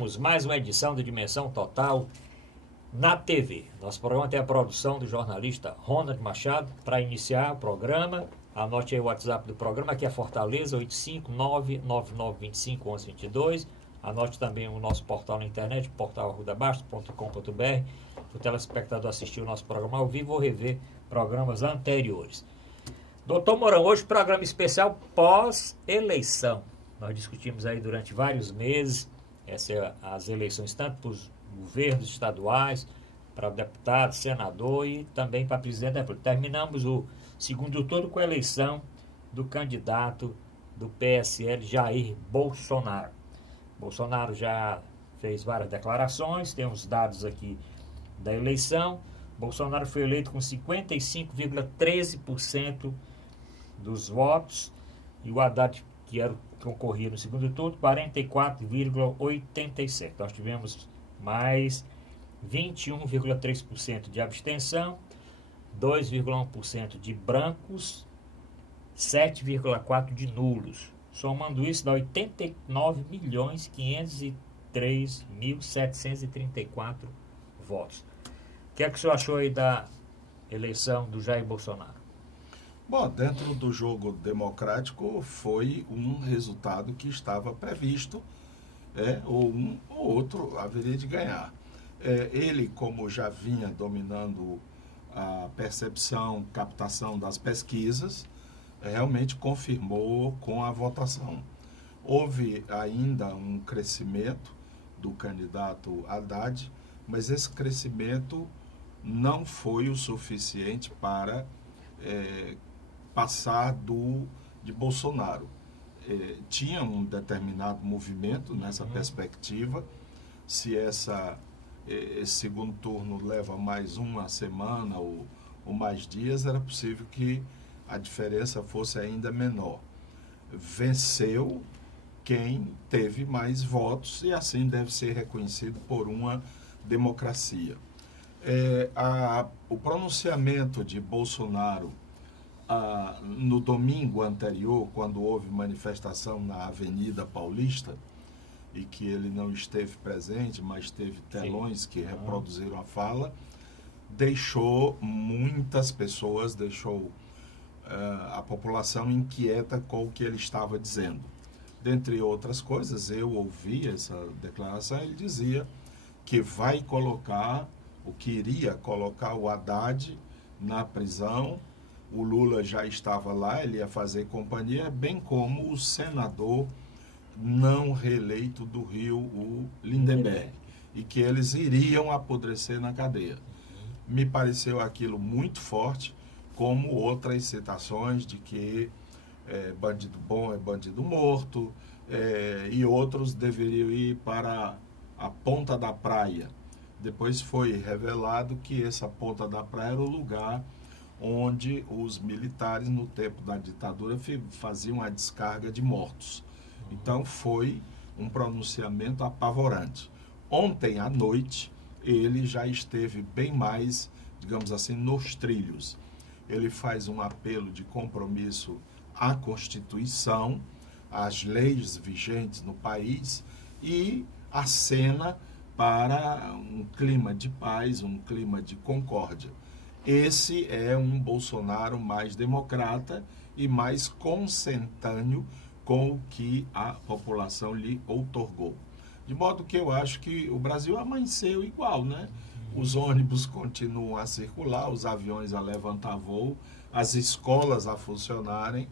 Iniciamos mais uma edição do Dimensão Total na TV. Nosso programa tem a produção do jornalista Ronald Machado. Para iniciar o programa, anote aí o WhatsApp do programa, aqui é Fortaleza, 859-9925-1122. Anote também o nosso portal na internet, portal.arrudabastos.com.br. O telespectador assistir o nosso programa ao vivo ou rever programas anteriores. Doutor Mourão, hoje programa especial pós-eleição. Nós discutimos aí durante vários meses as eleições, tanto para os governos estaduais, para deputado, senador e também para presidente da República. Terminamos o segundo turno com a eleição do candidato do PSL, Jair Bolsonaro. Bolsonaro já fez várias declarações, tem os dados aqui da eleição. Bolsonaro foi eleito com 55,13% dos votos e o Haddad, que concorria no segundo turno, 44,87%. Nós tivemos mais 21,3% de abstenção, 2,1% de brancos, 7,4% de nulos. Somando isso, dá 89.503.734 votos. O que é que o senhor achou aí da eleição do Jair Bolsonaro? Bom, dentro do jogo democrático foi um resultado que estava previsto, ou um ou outro haveria de ganhar. Ele, como já vinha dominando a percepção, captação das pesquisas, realmente confirmou com a votação. Houve ainda um crescimento do candidato Haddad, mas esse crescimento não foi o suficiente para passar de Bolsonaro. Tinha um determinado movimento nessa perspectiva. Se esse segundo turno leva mais uma semana ou mais dias, era possível que a diferença fosse ainda menor. Venceu quem teve mais votos e assim deve ser reconhecido por uma democracia. O pronunciamento de Bolsonaro no domingo anterior, quando houve manifestação na Avenida Paulista, e que ele não esteve presente, mas teve telões que reproduziram a fala, deixou muitas pessoas, deixou a população inquieta com o que ele estava dizendo. Dentre outras coisas, eu ouvi essa declaração, ele dizia que vai colocar, ou que iria colocar o Haddad na prisão. O Lula já estava lá, ele ia fazer companhia, bem como o senador não reeleito do Rio, o Lindenberg, e que eles iriam apodrecer na cadeia. Me pareceu aquilo muito forte, como outras citações de que bandido bom é bandido morto, e outros deveriam ir para a ponta da praia. Depois foi revelado que essa ponta da praia era o lugar onde os militares, no tempo da ditadura, faziam a descarga de mortos. Então, foi um pronunciamento apavorante. Ontem à noite, ele já esteve bem mais, digamos assim, nos trilhos. Ele faz um apelo de compromisso à Constituição, às leis vigentes no país e acena para um clima de paz, um clima de concórdia. Esse é um Bolsonaro mais democrata e mais consentâneo com o que a população lhe outorgou. De modo que eu acho que o Brasil amanheceu igual, né? Os ônibus continuam a circular, os aviões a levantar voo, as escolas a funcionarem,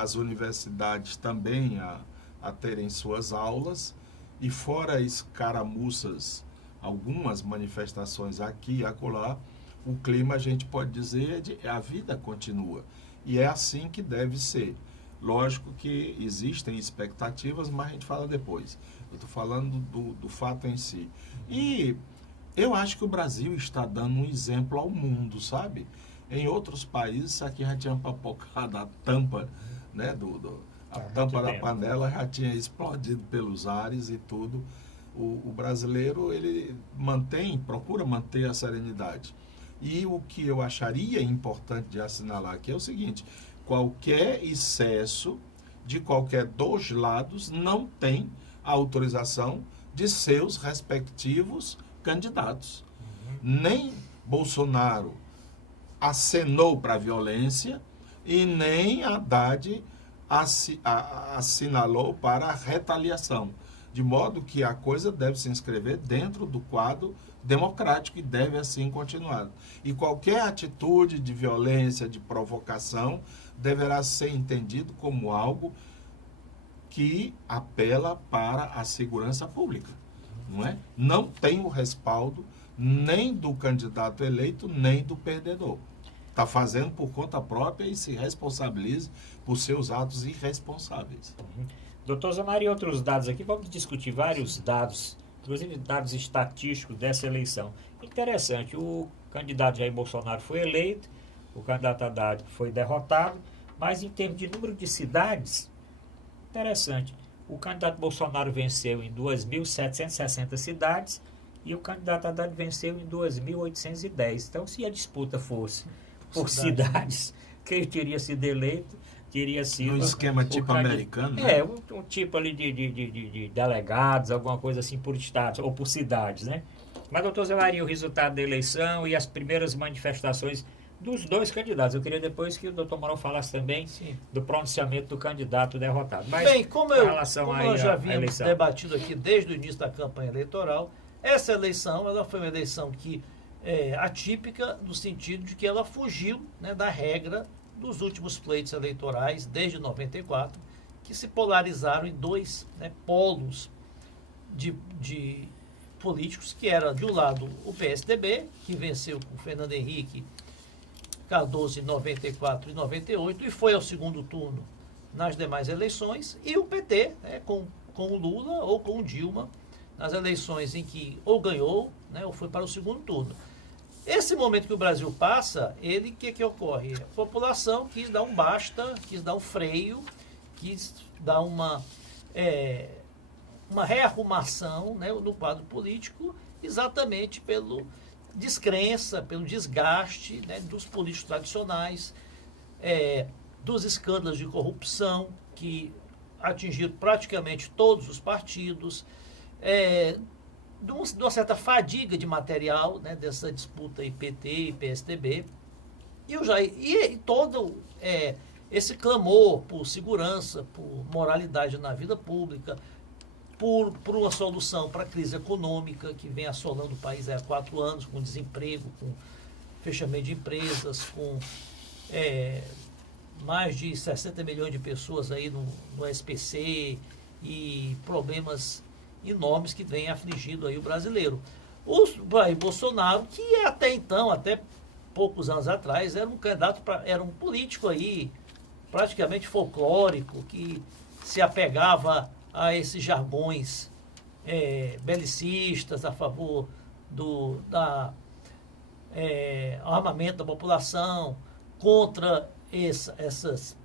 as universidades também a terem suas aulas, e fora escaramuças, algumas manifestações aqui e acolá, o clima, a gente pode dizer, a vida continua. E é assim que deve ser. Lógico que existem expectativas, mas a gente fala depois. Eu estou falando do fato em si. E eu acho que o Brasil está dando um exemplo ao mundo, sabe? Em outros países, isso aqui já tinha papocado a tampa, né, a tampa da panela já tinha explodido pelos ares e tudo. O brasileiro, ele procura manter a serenidade. E o que eu acharia importante de assinalar aqui é o seguinte: qualquer excesso de qualquer dos lados não tem a autorização de seus respectivos candidatos. Nem Bolsonaro acenou para a violência e nem Haddad assinalou para a retaliação. De modo que a coisa deve se inscrever dentro do quadro democrático e deve assim continuar. E qualquer atitude de violência, de provocação, deverá ser entendido como algo que apela para a segurança pública. Não é? Não tem o respaldo nem do candidato eleito, nem do perdedor. Está fazendo por conta própria e se responsabilize por seus atos irresponsáveis. Doutor Zé Maria, outros dados aqui, vamos discutir vários dados, inclusive dados estatísticos dessa eleição. Interessante, o candidato Jair Bolsonaro foi eleito, o candidato Haddad foi derrotado, mas em termos de número de cidades, interessante, o candidato Bolsonaro venceu em 2.760 cidades e o candidato Haddad venceu em 2.810. Então, se a disputa fosse por cidades, quem teria sido eleito teria sido... Um esquema tipo americano, né? É, um tipo ali de delegados, alguma coisa assim por estados ou por cidades, né? Mas, doutor Zé Maria, o resultado da eleição e as primeiras manifestações dos dois candidatos. Eu queria depois que o doutor Mourão falasse também do pronunciamento do candidato derrotado. Mas, bem, como nós já havíamos debatido aqui desde o início da campanha eleitoral, essa eleição ela foi uma eleição que atípica no sentido de que ela fugiu, né, da regra dos últimos pleitos eleitorais, desde 94, que se polarizaram em dois, né, polos de políticos, que era, de um lado, o PSDB, que venceu com Fernando Henrique Cardoso em 94 e 98, e foi ao segundo turno nas demais eleições, e o PT, né, com o Lula ou com o Dilma, nas eleições em que ou ganhou, né, ou foi para o segundo turno. Esse momento que o Brasil passa, o que ocorre? A população quis dar um basta, quis dar um freio, quis dar uma rearrumação, né, no quadro político, exatamente pelo descrença, pelo desgaste, né, dos políticos tradicionais, dos escândalos de corrupção que atingiram praticamente todos os partidos, de uma certa fadiga de material, né, dessa disputa PT e PSDB, e todo esse clamor por segurança, por moralidade na vida pública, por uma solução para a crise econômica que vem assolando o país há 4 anos, com desemprego, com fechamento de empresas, com mais de 60 milhões de pessoas aí no SPC e problemas enormes que vem afligindo aí o brasileiro. O Jair Bolsonaro, que até então, até poucos anos atrás, era um candidato, era um político aí praticamente folclórico, que se apegava a esses jargões belicistas a favor do armamento da população, contra essas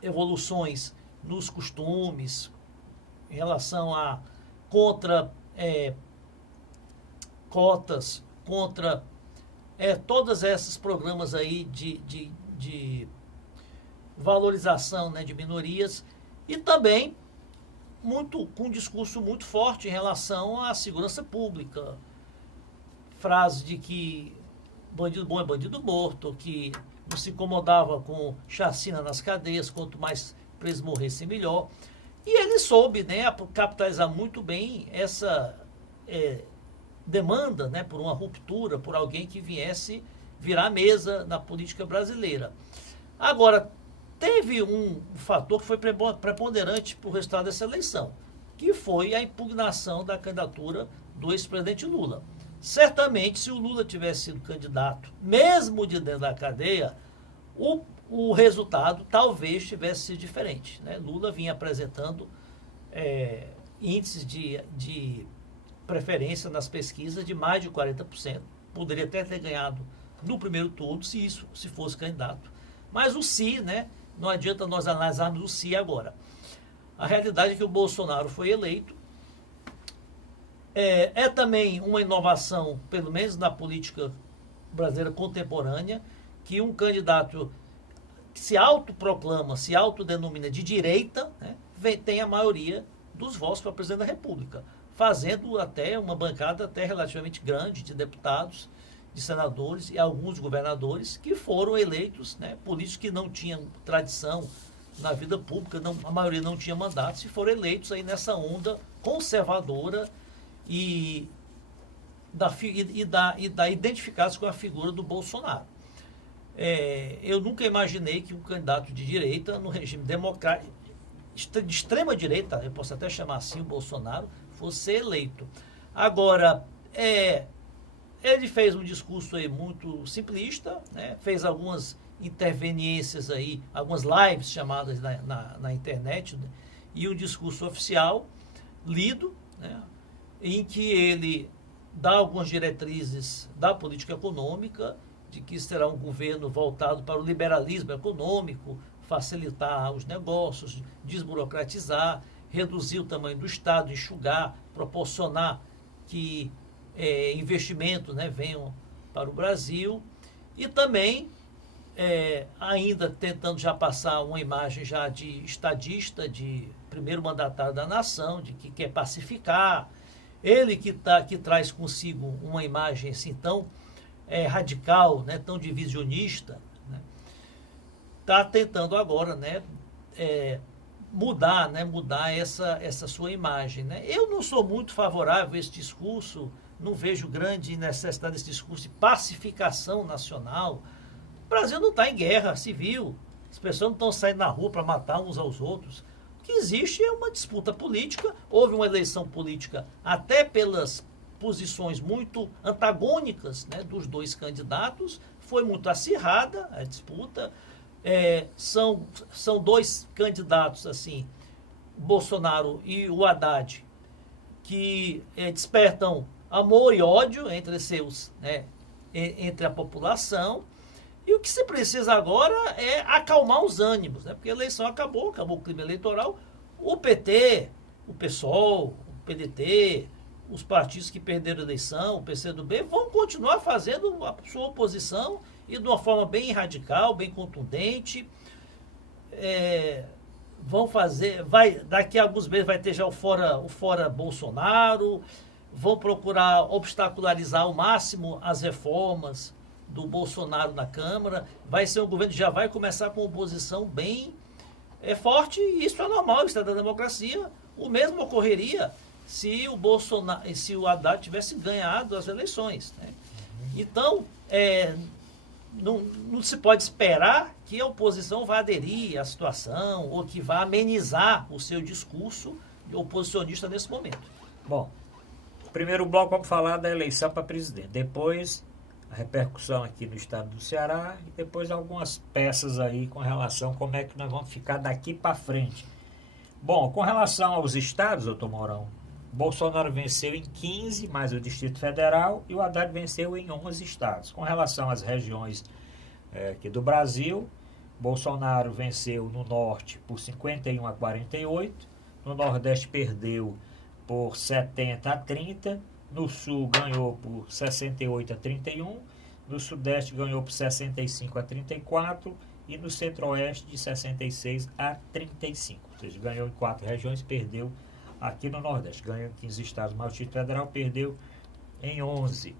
evoluções nos costumes, em relação a contra cotas, contra todos esses programas aí de valorização, né, de minorias, e também com um discurso muito forte em relação à segurança pública. Frase de que bandido bom é bandido morto, que não se incomodava com chacina nas cadeias, quanto mais presos morressem melhor. E ele soube, né, capitalizar muito bem essa demanda, né, por uma ruptura, por alguém que viesse virar a mesa na política brasileira. Agora, teve um fator que foi preponderante para o resultado dessa eleição, que foi a impugnação da candidatura do ex-presidente Lula. Certamente, se o Lula tivesse sido candidato, mesmo de dentro da cadeia, o resultado talvez tivesse sido diferente, né? Lula vinha apresentando índices de preferência nas pesquisas de mais de 40%. Poderia até ter ganhado no primeiro turno se fosse candidato. Mas o se, né? Não adianta nós analisarmos o se agora. A realidade é que o Bolsonaro foi eleito. Também uma inovação, pelo menos na política brasileira contemporânea, que um candidato que se autoproclama, se autodenomina de direita, né, tem a maioria dos votos para presidente da República. fazendo até uma bancada até relativamente grande de deputados, de senadores e alguns governadores que foram eleitos, né, políticos que não tinham tradição na vida pública, a maioria não tinha mandatos, e foram eleitos aí nessa onda conservadora e identificados com a figura do Bolsonaro. Eu nunca imaginei que um candidato de direita, no regime democrático, de extrema direita, eu posso até chamar assim o Bolsonaro, fosse eleito. Agora, ele fez um discurso aí muito simplista, né? Fez algumas interveniências aí, algumas lives chamadas na internet, né? E um discurso oficial, lido, né? Em que ele dá algumas diretrizes da política econômica, de que será um governo voltado para o liberalismo econômico, facilitar os negócios, desburocratizar, reduzir o tamanho do Estado, enxugar, proporcionar que investimentos, né, venham para o Brasil, e também ainda tentando já passar uma imagem já de estadista, de primeiro mandatário da nação, de que quer pacificar. Ele que traz consigo uma imagem assim tão radical, né, tão divisionista, está tentando agora, né, mudar essa sua imagem, né? Eu não sou muito favorável a esse discurso, não vejo grande necessidade desse discurso de pacificação nacional. O Brasil não está em guerra civil, as pessoas não estão saindo na rua para matar uns aos outros. O que existe é uma disputa política, houve uma eleição política até pelas posições muito antagônicas, né, dos dois candidatos, foi muito acirrada a disputa. São dois candidatos, assim, o Bolsonaro e o Haddad, que despertam amor e ódio entre a população. E o que se precisa agora é acalmar os ânimos, né? Porque a eleição acabou o clima eleitoral. O PT, o PSOL, o PDT, os partidos que perderam a eleição, o PCdoB, vão continuar fazendo a sua oposição, e de uma forma bem radical, bem contundente. Daqui a alguns meses vai ter já o fora Bolsonaro, vão procurar obstacularizar ao máximo as reformas do Bolsonaro na Câmara. Vai ser um governo que já vai começar com oposição bem forte, e isso é normal, isso é da democracia. O mesmo ocorreria se o Haddad tivesse ganhado as eleições, né? Então, não se pode esperar que a oposição vá aderir à situação ou que vá amenizar o seu discurso oposicionista nesse momento. Bom, primeiro bloco vamos falar da eleição para presidente, depois a repercussão aqui no estado do Ceará, e depois algumas peças aí com relação a como é que nós vamos ficar daqui para frente. Bom, com relação aos estados, doutor Mourão, Bolsonaro venceu em 15, mais o Distrito Federal, e o Haddad venceu em 11 estados. Com relação às regiões aqui do Brasil, Bolsonaro venceu no Norte por 51 a 48, no Nordeste perdeu por 70 a 30, no Sul ganhou por 68 a 31, no Sudeste ganhou por 65 a 34 e no Centro-Oeste de 66 a 35. Ou seja, ganhou em 4 regiões, perdeu aqui no Nordeste. Ganhou em 15 estados, mas o Distrito Federal perdeu em 11. O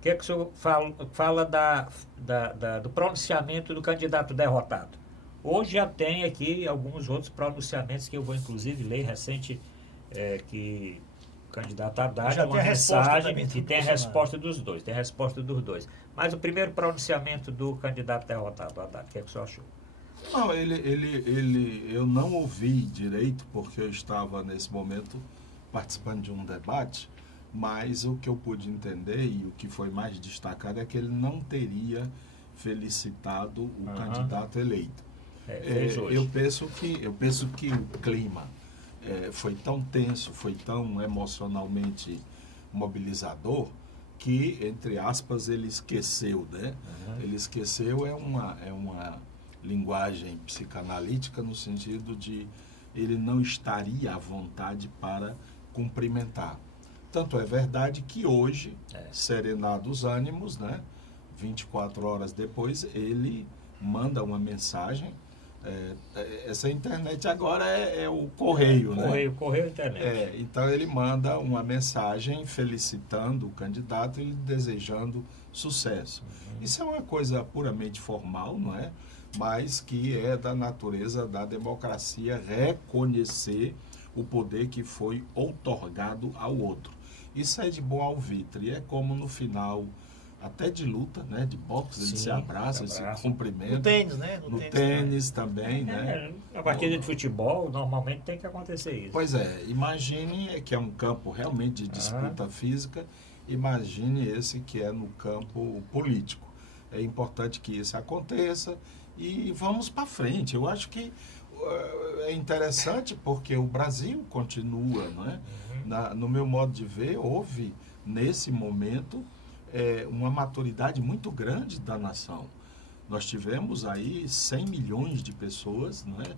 que é que o senhor fala do pronunciamento do candidato derrotado? Hoje já tem aqui alguns outros pronunciamentos que eu vou inclusive ler recente, que o candidato Haddad já uma mensagem que tem a resposta dos dois. Tem a resposta dos dois. Mas o primeiro pronunciamento do candidato derrotado, Haddad, o que é que o senhor achou? Não, eu não ouvi direito, porque eu estava nesse momento participando de um debate, mas o que eu pude entender e o que foi mais destacado é que ele não teria felicitado o candidato eleito. Eu penso que o clima foi tão tenso, foi tão emocionalmente mobilizador, que, entre aspas, ele esqueceu, né? Ele esqueceu é uma linguagem psicanalítica, no sentido de ele não estaria à vontade para cumprimentar. Tanto é verdade que hoje, serenados os ânimos, né, 24 horas depois, ele manda uma mensagem Essa internet agora é o correio, né? Correio internet. Então ele manda uma mensagem felicitando o candidato e desejando sucesso. Isso é uma coisa puramente formal, não é? Mas que é da natureza da democracia reconhecer o poder que foi outorgado ao outro. Isso é de bom alvitre, é como no final até de luta, né, de boxe, eles se abraçam, se cumprimentam. No tênis, né? No tênis também, né? Na partida de futebol, normalmente tem que acontecer isso. Pois é, imagine que é um campo realmente de disputa física, imagine esse que é no campo político. É importante que isso aconteça e vamos para frente. Eu acho que é interessante porque o Brasil continua, não é? No meu modo de ver, houve, nesse momento, uma maturidade muito grande da nação. Nós tivemos aí 100 milhões de pessoas, não é?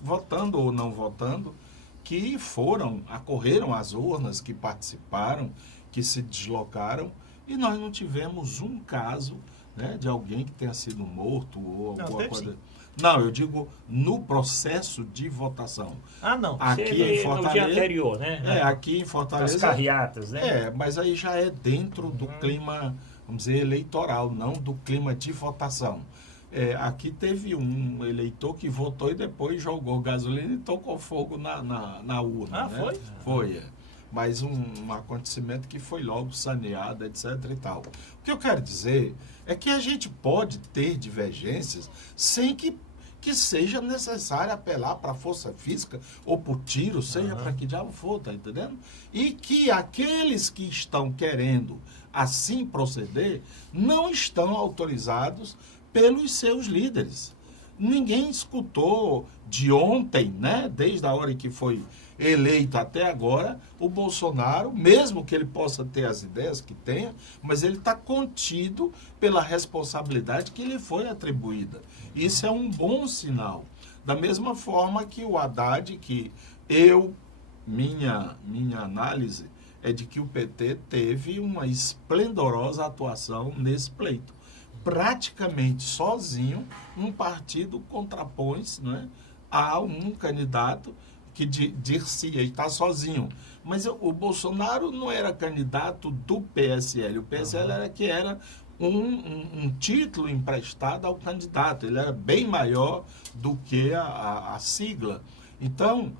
Votando ou não votando, que acorreram às urnas, que participaram, que se deslocaram, e nós não tivemos um caso, né, de alguém que tenha sido morto ou alguma coisa. Não, eu digo no processo de votação. Não. Aqui em Fortaleza, no dia anterior, né? Aqui em Fortaleza. As carreatas, né? Mas aí já é dentro do clima, vamos dizer, eleitoral, não do clima de votação. Aqui teve um eleitor que votou e depois jogou gasolina e tocou fogo na urna. Né? Foi? Foi, Mas um acontecimento que foi logo saneado, etc. e tal. O que eu quero dizer é que a gente pode ter divergências sem que seja necessário apelar para a força física ou por tiro, seja para que diabo for, tá entendendo? E que aqueles que estão querendo assim proceder não estão autorizados pelos seus líderes. Ninguém escutou de ontem, né, desde a hora que foi eleito até agora, o Bolsonaro, mesmo que ele possa ter as ideias que tenha, mas ele está contido pela responsabilidade que lhe foi atribuída. Isso é um bom sinal. Da mesma forma que o Haddad, que minha análise é de que o PT teve uma esplendorosa atuação nesse pleito. Praticamente sozinho, um partido contrapõe-se, né, a um candidato que dir-se-ia está sozinho. Mas o Bolsonaro não era candidato do PSL. O PSL era um título emprestado ao candidato. Ele era bem maior do que a sigla. Então,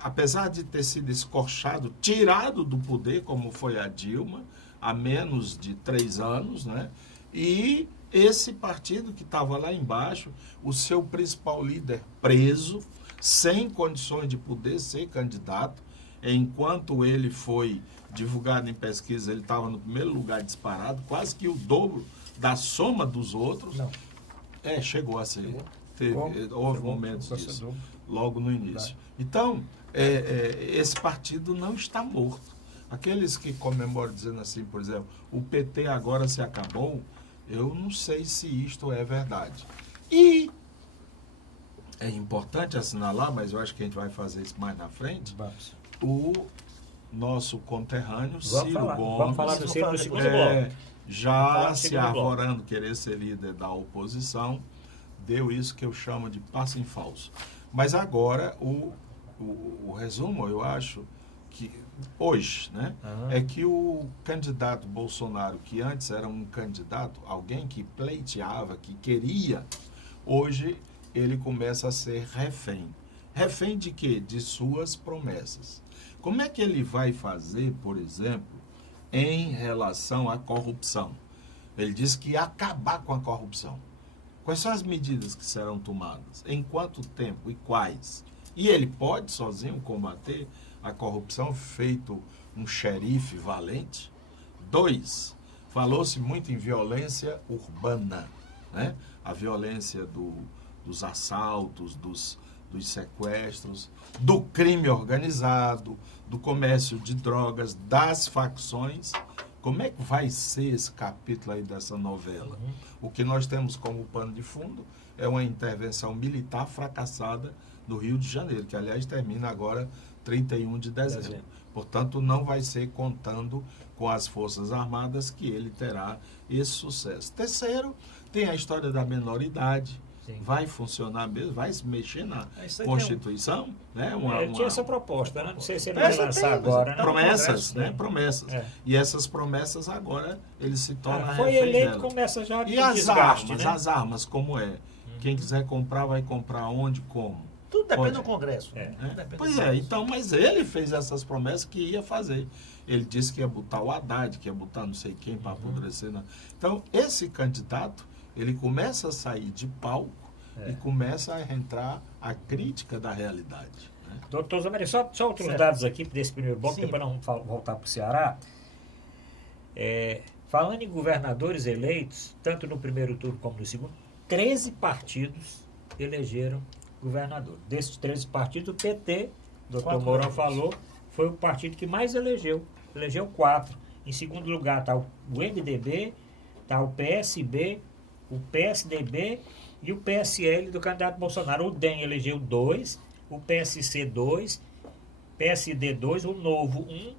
apesar de ter sido escorchado, tirado do poder, como foi a Dilma, há menos de 3 anos, né? E esse partido que estava lá embaixo, o seu principal líder preso, sem condições de poder ser candidato, enquanto ele foi divulgado em pesquisa, ele estava no primeiro lugar disparado, quase que o dobro da soma dos outros. Não. Chegou a ser. Houve momentos disso, logo no início. Então, esse partido não está morto. Aqueles que comemoram dizendo assim, por exemplo, o PT agora se acabou, eu não sei se isto é verdade. E é importante assinalar, mas eu acho que a gente vai fazer isso mais na frente, o nosso conterrâneo Ciro Gomes. Vamos falar do Ciro no segundo bloco. Já se arvorando querer ser líder da oposição, deu isso que eu chamo de passo em falso. Mas agora, o resumo, eu acho, que hoje, né, é que o candidato Bolsonaro, que antes era um candidato, alguém que pleiteava, que queria, hoje ele começa a ser refém. Refém de quê? De suas promessas. Como é que ele vai fazer, por exemplo, em relação à corrupção? Ele diz que ia acabar com a corrupção. Quais são as medidas que serão tomadas? Em quanto tempo e quais? E ele pode sozinho combater a corrupção feito um xerife valente? 2, falou-se muito em violência urbana, né? A violência dos assaltos, dos sequestros, do crime organizado, do comércio de drogas, das facções. Como é que vai ser esse capítulo aí dessa novela? O que nós temos como pano de fundo é uma intervenção militar fracassada no Rio de Janeiro, que aliás termina agora 31 de dezembro. Portanto, não vai ser contando com as Forças Armadas que ele terá esse sucesso. Terceiro, Tem a história da menoridade. Sim. Vai funcionar mesmo? Vai se mexer na Constituição? Né? Tinha essa proposta, né? Não sei se ele vai lançar agora. Né? Promessas, né? Promessas. E essas promessas agora, ele se torna foi eleito, começa já e as desgaste, armas, né? As armas, como é? Quem quiser comprar, vai comprar onde, como? Tudo depende do Congresso. Pois é, então, mas ele fez essas promessas que ia fazer. Ele disse que ia botar o Haddad, que ia botar não sei quem para apodrecer. Então, esse candidato, ele começa a sair de palco e começa a entrar a crítica da realidade. Né? Doutor Zé, só outros dados aqui desse primeiro bloco, depois nós vamos voltar para o Ceará. Falando em governadores eleitos, tanto no primeiro turno como no segundo, 13 partidos elegeram governador. Desses 13 partidos, o PT, o doutor Mourão falou, foi o partido que mais elegeu 4. Em segundo lugar está o MDB, está o PSB, o PSDB e o PSL do candidato Bolsonaro. O DEM elegeu 2, o PSC 2, PSD 2, o Novo 1,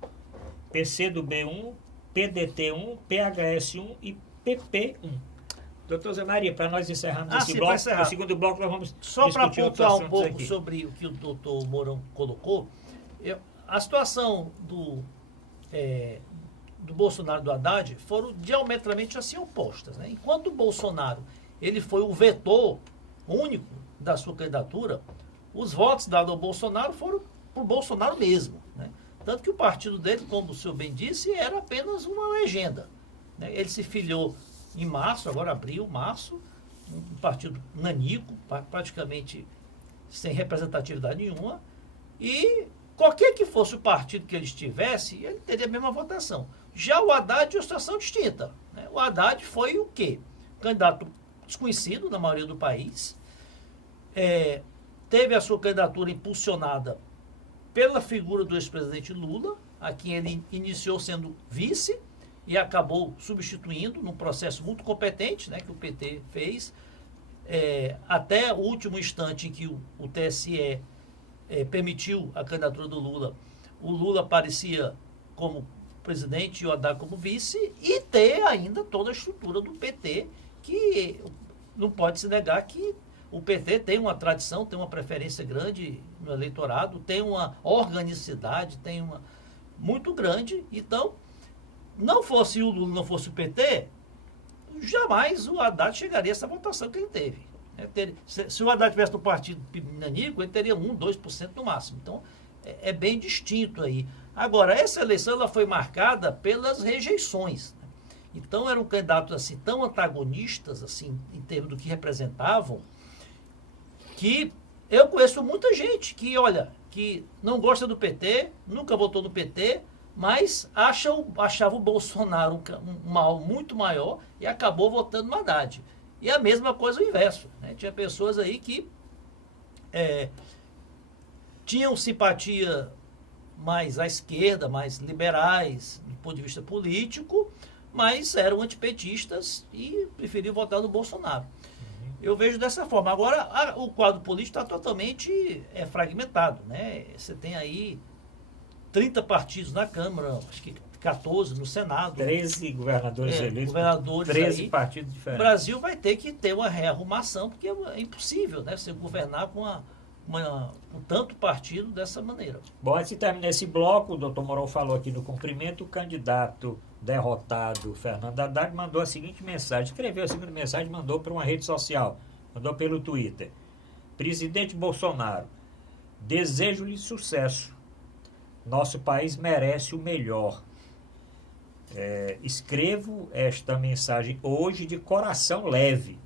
PCdoB 1, PDT 1, PHS 1 e PP 1. Doutor Zé Maria, para nós encerrarmos esse bloco, no segundo bloco nós vamos só para pontuar um pouco aqui sobre o que o doutor Mourão colocou, a situação do Bolsonaro e do Haddad foram diametralmente assim opostas. Né? Enquanto o Bolsonaro ele foi o vetor único da sua candidatura, os votos dados ao Bolsonaro foram para o Bolsonaro mesmo. Né? Tanto que o partido dele, como o senhor bem disse, era apenas uma legenda. Né? Ele se filiou em março, agora abril, março, um partido nanico, praticamente sem representatividade nenhuma, e qualquer que fosse o partido que ele estivesse, ele teria a mesma votação. Já o Haddad é uma situação distinta. Né? O Haddad foi o quê? Candidato desconhecido na maioria do país, teve a sua candidatura impulsionada pela figura do ex-presidente Lula, a quem ele iniciou sendo vice, e acabou substituindo num processo muito competente, né, que o PT fez, até o último instante em que o TSE permitiu a candidatura do Lula. O Lula aparecia como presidente e o Haddad como vice, e ter ainda toda a estrutura do PT, que não pode se negar que o PT tem uma tradição, tem uma preferência grande no eleitorado, tem uma organicidade, tem uma muito grande. Então, não fosse o Lula, não fosse o PT, jamais o Haddad chegaria a essa votação que ele teve. Se o Haddad tivesse no partido nanico, ele teria 1%, 2% no máximo. Então, é bem distinto aí. Agora, essa eleição ela foi marcada pelas rejeições. Né? Então, eram candidatos assim, tão antagonistas, assim, em termos do que representavam, que eu conheço muita gente que, olha, que não gosta do PT, nunca votou no PT, mas achava o Bolsonaro um mal muito maior e acabou votando no Haddad. E a mesma coisa o inverso. Né? Tinha pessoas aí que tinham simpatia mais à esquerda, mais liberais do ponto de vista político, mas eram antipetistas e preferiam votar no Bolsonaro. Eu vejo dessa forma. Agora, o quadro político está totalmente fragmentado. Né? Você tem aí 30 partidos na Câmara, acho que 14 no Senado. 13 governadores eleitos. 13 partidos diferentes. O Brasil vai ter que ter uma rearrumação, porque é impossível, né, você governar com tanto partido dessa maneira. Bom, antes de terminar esse bloco, o doutor Mourão falou aqui no cumprimento, o candidato derrotado, Fernando Haddad, mandou a seguinte mensagem, escreveu a seguinte mensagem, mandou para uma rede social, mandou pelo Twitter. Presidente Bolsonaro, desejo-lhe sucesso. Nosso país merece o melhor. Escrevo esta mensagem hoje de coração leve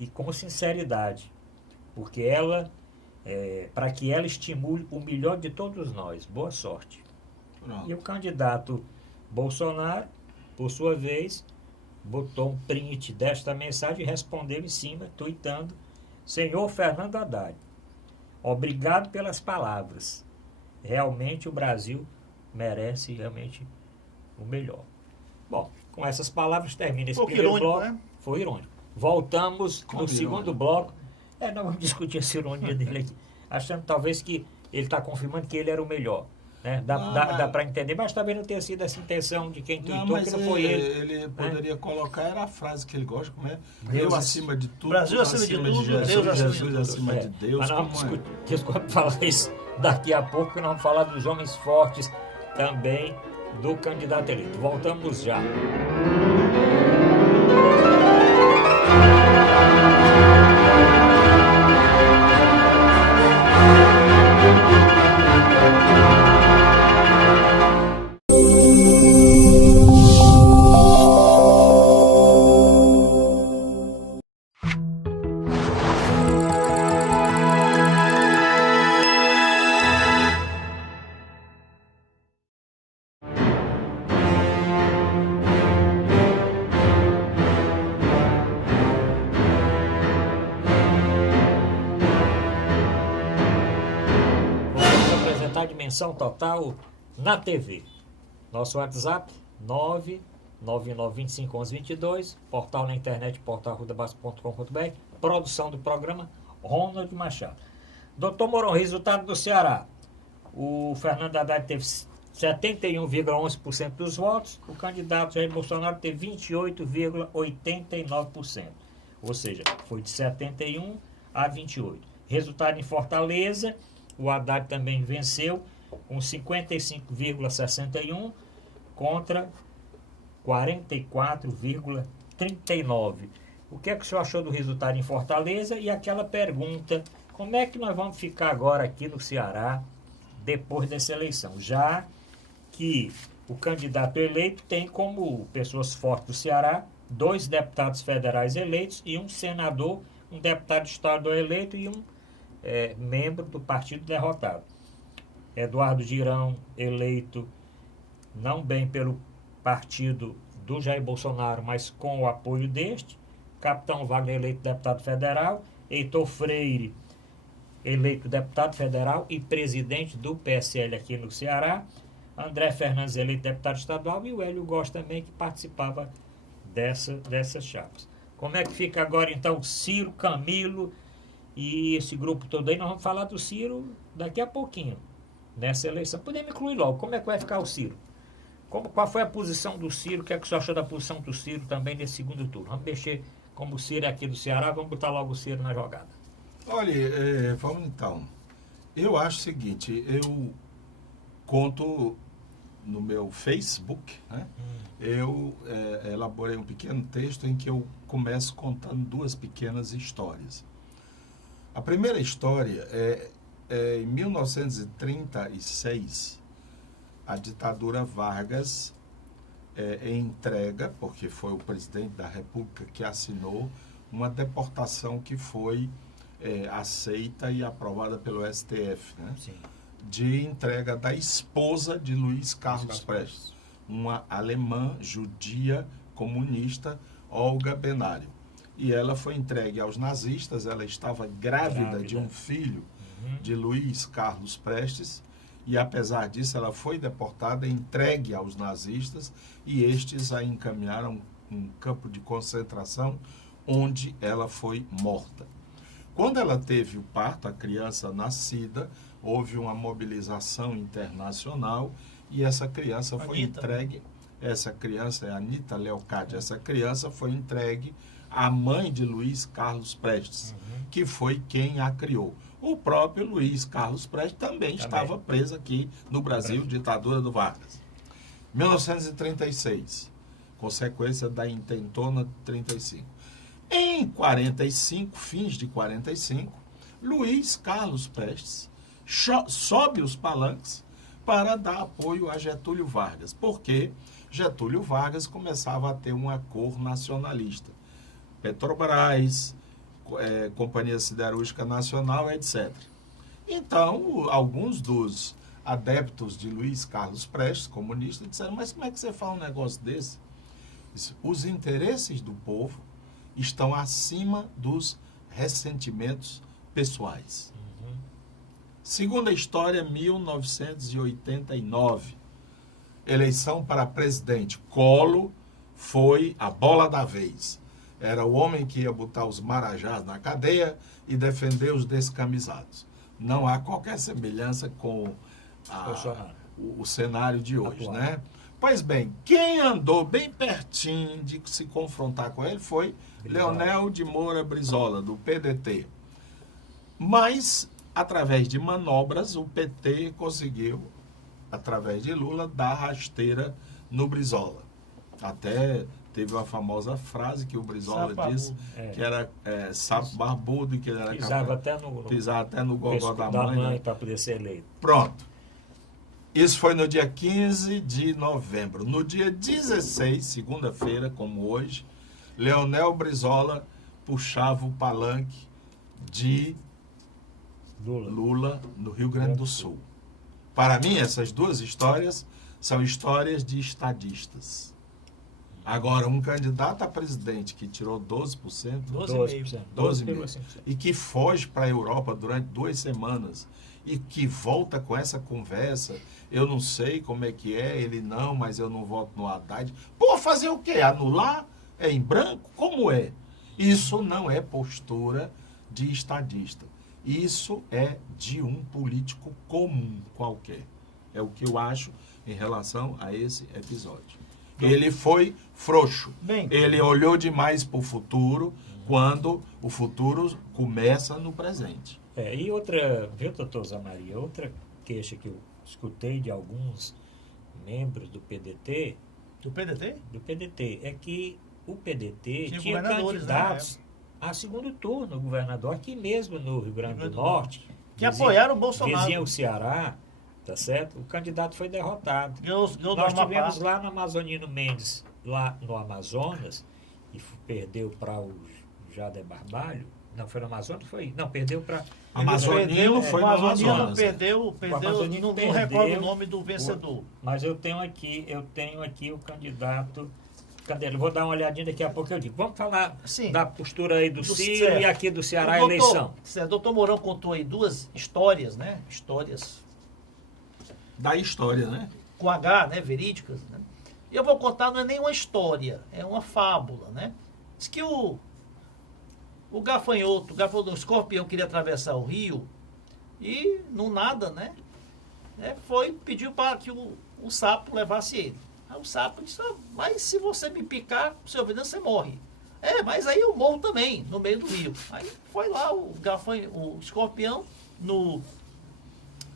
e com sinceridade, porque para que ela estimule o melhor de todos nós. Boa sorte. Pronto. E o candidato Bolsonaro, por sua vez, botou um print desta mensagem e respondeu em cima, tuitando: Senhor Fernando Haddad, obrigado pelas palavras. Realmente o Brasil merece realmente o melhor. Bom, com essas palavras termina esse primeiro bloco. Né? Foi irônico. Voltamos no segundo bloco. Nós vamos discutir essa ironia dele aqui. Achando talvez que ele está confirmando que ele era o melhor. Né? Dá para entender, mas talvez não tenha sido essa intenção de quem tweetou, que não foi ele. Ele poderia colocar, era a frase que ele gosta, como é? Deus acima de tudo, Brasil acima de tudo, Jesus acima de Deus. Mas nós vamos falar isso daqui a pouco, porque nós vamos falar dos homens fortes também do candidato eleito. Voltamos já. Dimensão total na TV. Nosso WhatsApp 999251122, portal na internet portalrudabaixo.com.br, produção do programa Ronald Machado. Doutor Mourão, resultado do Ceará. O Fernando Haddad teve 71,11% dos votos, o candidato Jair Bolsonaro teve 28,89%. Ou seja, foi de 71 a 28. Resultado em Fortaleza, o Haddad também venceu com 55,61 contra 44,39. O que é que o senhor achou do resultado em Fortaleza? E aquela pergunta, como é que nós vamos ficar agora aqui no Ceará depois dessa eleição? Já que o candidato eleito tem como pessoas fortes do Ceará 2 deputados federais eleitos e um senador, um deputado estadual eleito e um membro do partido derrotado. Eduardo Girão, eleito não bem pelo partido do Jair Bolsonaro, mas com o apoio deste. Capitão Wagner, eleito deputado federal. Heitor Freire, eleito deputado federal e presidente do PSL aqui no Ceará. André Fernandes, eleito deputado estadual. E o Hélio Góes também, que participava dessas chapas. Como é que fica agora, então, Ciro, Camilo e esse grupo todo aí? Nós vamos falar do Ciro daqui a pouquinho, nessa eleição. Podemos incluir logo. Como é que vai ficar o Ciro? Qual foi a posição do Ciro? O que é que você achou da posição do Ciro também nesse segundo turno? Vamos mexer, como o Ciro é aqui do Ceará, vamos botar logo o Ciro na jogada. Olha, vamos então. Eu acho o seguinte, eu conto no meu Facebook, né? Eu elaborei um pequeno texto em que eu começo contando 2 pequenas histórias. A primeira história em 1936, a ditadura Vargas entrega, porque foi o presidente da República que assinou, uma deportação que foi aceita e aprovada pelo STF, né? Sim. De entrega da esposa de Luiz Carlos Prestes, uma alemã judia comunista, Olga Benário. E ela foi entregue aos nazistas, ela estava grávida de um filho de Luiz Carlos Prestes, e apesar disso ela foi deportada, entregue aos nazistas, e estes a encaminharam a um campo de concentração, onde ela foi morta. Quando ela teve o parto, a criança nascida, houve uma mobilização internacional, e essa criança foi entregue, essa criança é Anita Leocádia, essa criança foi entregue à mãe de Luiz Carlos Prestes, que foi quem a criou. O próprio Luiz Carlos Prestes também estava preso aqui no Brasil, ditadura do Vargas. 1936, consequência da intentona de 35. Em 45, fins de 45, Luiz Carlos Prestes sobe os palanques para dar apoio a Getúlio Vargas, porque Getúlio Vargas começava a ter uma cor nacionalista. Petrobras, Companhia Siderúrgica Nacional, etc. Então, alguns dos adeptos de Luiz Carlos Prestes, comunistas, disseram, mas como é que você fala um negócio desse? Os interesses do povo estão acima dos ressentimentos pessoais. Segunda história, 1989. Eleição para presidente. Collor foi a bola da vez. Era o homem que ia botar os marajás na cadeia e defender os descamisados. Não há qualquer semelhança com o cenário de hoje, atual, né? Pois bem, quem andou bem pertinho de se confrontar com ele foi Leonel de Moura Brizola, do PDT. Mas, através de manobras, o PT conseguiu, através de Lula, dar rasteira no Brizola. Até teve uma famosa frase que o Brizola disse, que era sapo barbudo e que ele era pisar até no gogó da mãe para poder ser eleito. Pronto. Isso foi no dia 15 de novembro. No dia 16, segunda-feira, como hoje, Leonel Brizola puxava o palanque de Lula no Rio Grande do Sul. Para mim, essas duas histórias são histórias de estadistas. Agora, um candidato a presidente que tirou 12%, 12,5%, e que foge para a Europa durante 2 semanas e que volta com essa conversa, eu não sei como é que é, ele não, mas eu não voto no Haddad. Pô, fazer o quê? Anular? É em branco? Como é? Isso não é postura de estadista. Isso é de um político comum qualquer. É o que eu acho em relação a esse episódio. Ele foi frouxo. Ele olhou demais para o futuro, quando o futuro começa no presente. E outra, viu, doutor Zé Maria, outra queixa que eu escutei de alguns membros do PDT... Do PDT? Do PDT, é que o PDT tinha candidatos a segundo turno, governador, aqui mesmo no Rio Grande do Norte. Que apoiaram o Bolsonaro. Vizinho o Ceará, tá certo? O candidato foi derrotado. Nós tivemos lá no Amazonino Mendes, lá no Amazonas, e perdeu para o Jader Barbalho. Não, foi no Amazonas? Não, perdeu para... Amazonino foi no Amazonas. Perdeu, não recordo o nome do vencedor. Mas eu tenho aqui o candidato... Cadê? Eu vou dar uma olhadinha daqui a pouco, eu digo. Vamos falar da postura aí do Ciro e aqui do Ceará, a eleição. Doutor Mourão contou aí 2 histórias, né? Histórias... Da história, né? Com H, né? Verídicas, né? E eu vou contar, não é nem uma história, é uma fábula, né? Diz que o gafanhoto, o escorpião queria atravessar o rio e não nada, né? Pediu para que o sapo levasse ele. Aí o sapo disse, mas se você me picar, seu veneno, você morre. Mas aí eu morro também, no meio do rio. Aí foi lá o escorpião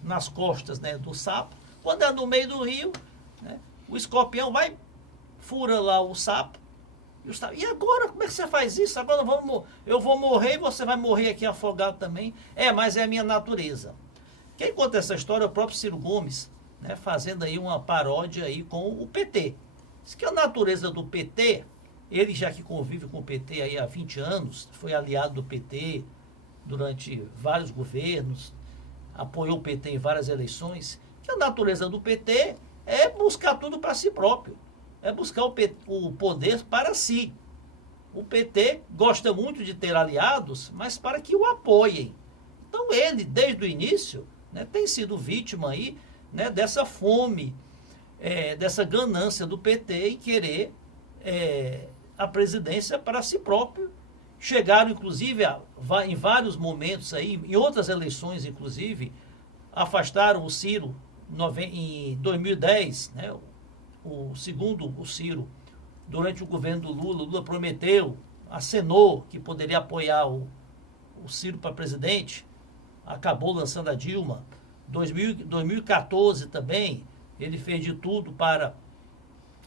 nas costas, né, do sapo. Quando é no meio do rio, né, o escorpião fura lá o sapo. E agora, como é que você faz isso? Agora eu vou morrer e você vai morrer aqui afogado também. Mas é a minha natureza. Quem conta essa história é o próprio Ciro Gomes, né, fazendo aí uma paródia aí com o PT. Diz que a natureza do PT, ele já que convive com o PT aí há 20 anos, foi aliado do PT durante vários governos, apoiou o PT em várias eleições, que a natureza do PT é buscar tudo para si próprio. É buscar o poder para si. O PT gosta muito de ter aliados, mas para que o apoiem. Então ele, desde o início, né, tem sido vítima aí, né, dessa fome, dessa ganância do PT em querer a presidência para si próprio. Chegaram, inclusive, em vários momentos aí, em outras eleições, inclusive, afastaram o Ciro em 2010, né, o Ciro, durante o governo do Lula. Lula prometeu, acenou que poderia apoiar o Ciro para presidente, acabou lançando a Dilma. 2014 também, ele fez de tudo para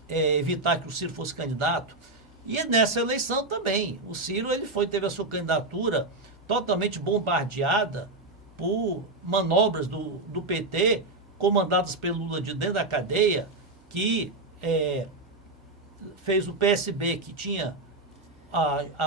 evitar que o Ciro fosse candidato. E nessa eleição também, o Ciro teve a sua candidatura totalmente bombardeada por manobras do PT, comandadas pelo Lula de dentro da cadeia, que fez o PSB, que tinha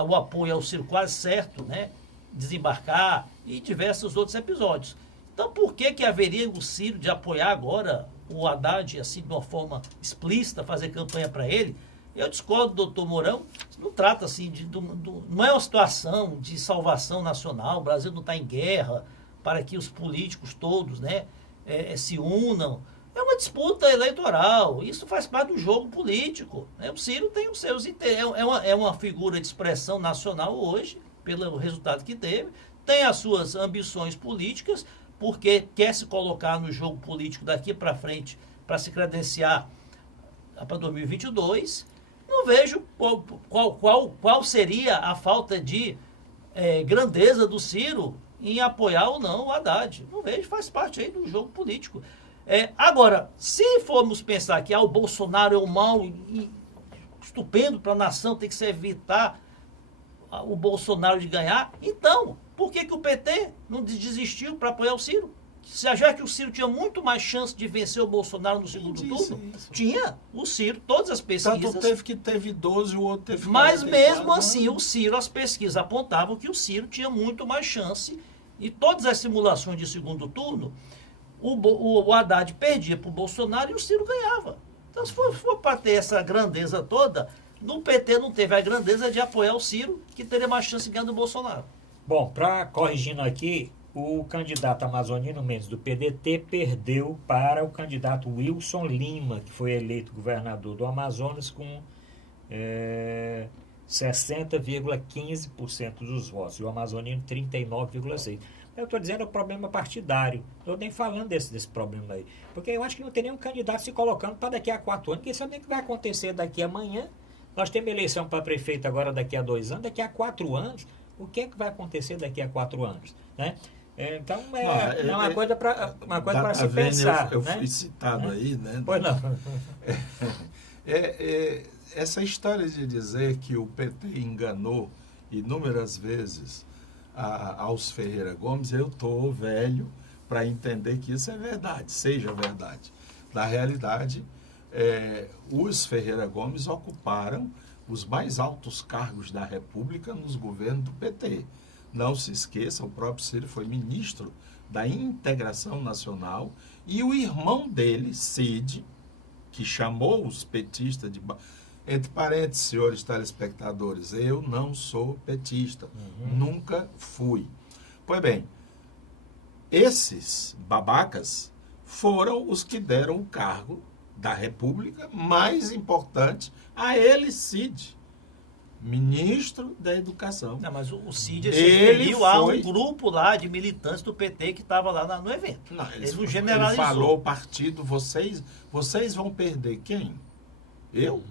o apoio ao Ciro quase certo, né, desembarcar, e diversos outros episódios. Então, por que haveria o Ciro de apoiar agora o Haddad, assim, de uma forma explícita, fazer campanha para ele? Eu discordo do doutor Mourão. Não trata assim, não é uma situação de salvação nacional. O Brasil não está em guerra para que os políticos todos, né, se unam. É uma disputa eleitoral. Isso faz parte do jogo político, né? O Ciro tem os seus interesses. É uma figura de expressão nacional hoje, pelo resultado que teve. Tem as suas ambições políticas, porque quer se colocar no jogo político daqui para frente, para se credenciar para 2022, não vejo qual seria a falta de grandeza do Ciro em apoiar ou não o Haddad. Não vejo, faz parte aí do jogo político. Agora, se formos pensar que o Bolsonaro é um mal estupendo para a nação, tem que se evitar o Bolsonaro de ganhar, então, por que o PT não desistiu para apoiar o Ciro? Já que o Ciro tinha muito mais chance de vencer o Bolsonaro no segundo turno, tinha o Ciro, todas as pesquisas. Tanto teve 12, o outro teve 44, mas mesmo assim, o Ciro, as pesquisas apontavam que o Ciro tinha muito mais chance, e todas as simulações de segundo turno, o Haddad perdia para o Bolsonaro e o Ciro ganhava. Então, se for para ter essa grandeza toda, no PT não teve a grandeza de apoiar o Ciro, que teria mais chance de ganhar do Bolsonaro. Bom, corrigindo aqui, o candidato Amazonino Mendes, do PDT, perdeu para o candidato Wilson Lima, que foi eleito governador do Amazonas com 60,15% dos votos, e o Amazonino 39,6%. Eu estou dizendo o problema partidário. Estou nem falando desse problema aí. Porque eu acho que não tem nenhum candidato se colocando para daqui a 4 anos. Ninguém sabe o que vai acontecer daqui a amanhã. Nós temos eleição para prefeito agora daqui a 2 anos. Daqui a 4 anos, o que é que vai acontecer daqui a 4 anos? Né? Então, é uma coisa para se pensar. Eu fui citado aí, né? Pois não. Essa história de dizer que o PT enganou inúmeras vezes aos Ferreira Gomes, eu estou velho para entender que isso é verdade, seja verdade. Na realidade, os Ferreira Gomes ocuparam os mais altos cargos da República nos governos do PT. Não se esqueça, o próprio Ciro foi ministro da Integração Nacional e o irmão dele, Cid, que chamou os petistas de... Entre parênteses, senhores telespectadores, eu não sou petista, nunca fui. Pois bem, esses babacas foram os que deram o cargo da República mais importante a ele, Cid, ministro da Educação. Não, mas o Cid se referiu a um grupo lá de militantes do PT que estava lá no evento. Não, ele não generalizou. Ele falou, partido, vocês vão perder quem? Eu?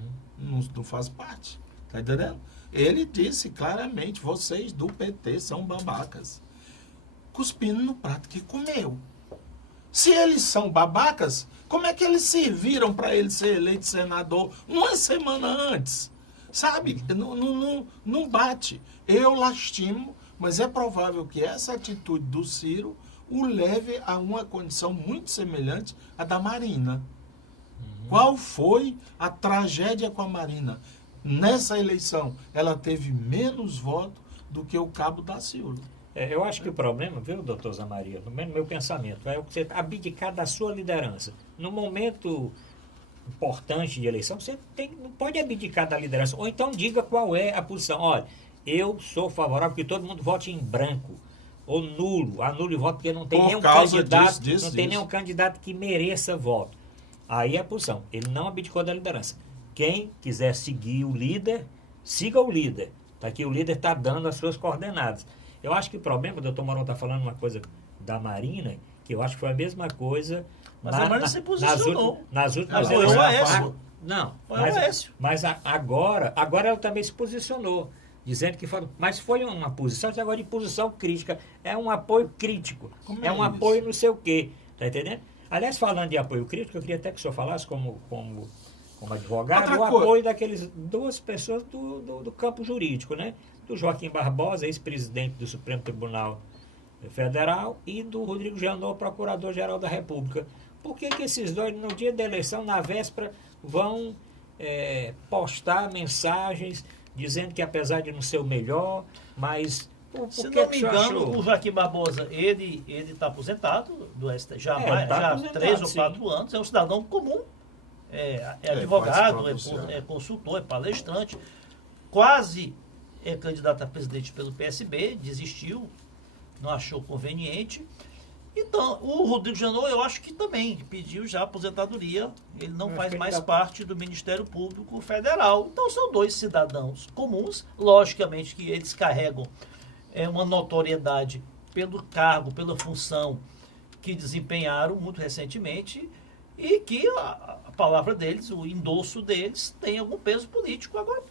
Não faz parte, tá entendendo? Ele disse claramente, vocês do PT são babacas, cuspindo no prato que comeu. Se eles são babacas, como é que eles serviram para ele ser eleito senador uma semana antes? Sabe? Não bate. Eu lastimo, mas é provável que essa atitude do Ciro o leve a uma condição muito semelhante à da Marina. Qual foi a tragédia com a Marina? Nessa eleição, ela teve menos votos do que o Cabo da Silva. Eu acho que o problema, viu, doutor Zé Maria, no meu pensamento, é você abdicar da sua liderança. No momento importante de eleição, você não pode abdicar da liderança. Ou então diga qual é a posição. Olha, eu sou favorável que todo mundo vote em branco ou nulo. Anule o voto porque não tem nenhum candidato, nenhum candidato que mereça voto. Aí é a posição. Ele não abdicou da liderança. Quem quiser seguir o líder, siga o líder. Tá aqui, o líder está dando as suas coordenadas. Eu acho que o problema, o doutor Mourão está falando uma coisa da Marina, que eu acho que foi a mesma coisa. Mas a Marina se posicionou. Nas últimas eleições. Foi o Aécio. Não, mas agora ela também se posicionou, dizendo que foi, mas foi uma posição, agora de posição crítica. É um apoio crítico. É um apoio não sei o quê. Está entendendo? Aliás, falando de apoio crítico, eu queria até que o senhor falasse como advogado, o apoio daqueles duas pessoas do campo jurídico, né? Do Joaquim Barbosa, ex-presidente do Supremo Tribunal Federal, e do Rodrigo Janot, procurador-geral da República. Por que esses dois, no dia da eleição, na véspera, vão postar mensagens dizendo que apesar de não ser o melhor, mas... Se não me engano, o Joaquim Barbosa, ele está aposentado do STJ já há 3 ou 4 anos, é um cidadão comum, é advogado, é consultor, é palestrante, quase é candidato a presidente pelo PSB, desistiu, não achou conveniente. Então, o Rodrigo Janot, eu acho que também pediu já aposentadoria, ele não faz mais parte do Ministério Público Federal. Então, são 2 cidadãos comuns, logicamente que eles carregam uma notoriedade pelo cargo, pela função que desempenharam muito recentemente e que a palavra deles, o endosso deles, tem algum peso político. Agora,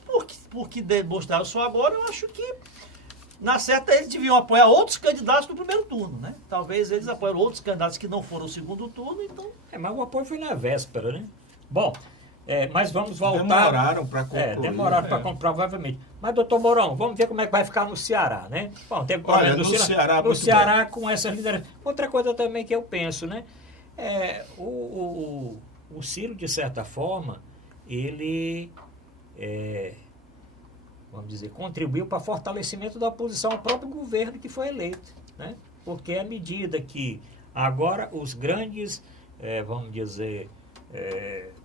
porque demonstraram só agora, eu acho que, na certa, eles deviam apoiar outros candidatos no primeiro turno, né? Talvez eles apoiaram outros candidatos que não foram no segundo turno, então... Mas o apoio foi na véspera, né? Bom, mas vamos voltar... Demoraram para concluir. Demoraram para concluir, provavelmente. Mas, doutor Mourão, vamos ver como é que vai ficar no Ceará, né? Bom, teve problema no Ceará com essas lideranças. Outra coisa também que eu penso, né? O Ciro, de certa forma, ele... vamos dizer, contribuiu para o fortalecimento da oposição ao próprio governo que foi eleito, né? Porque à medida que agora os grandes, vamos dizer,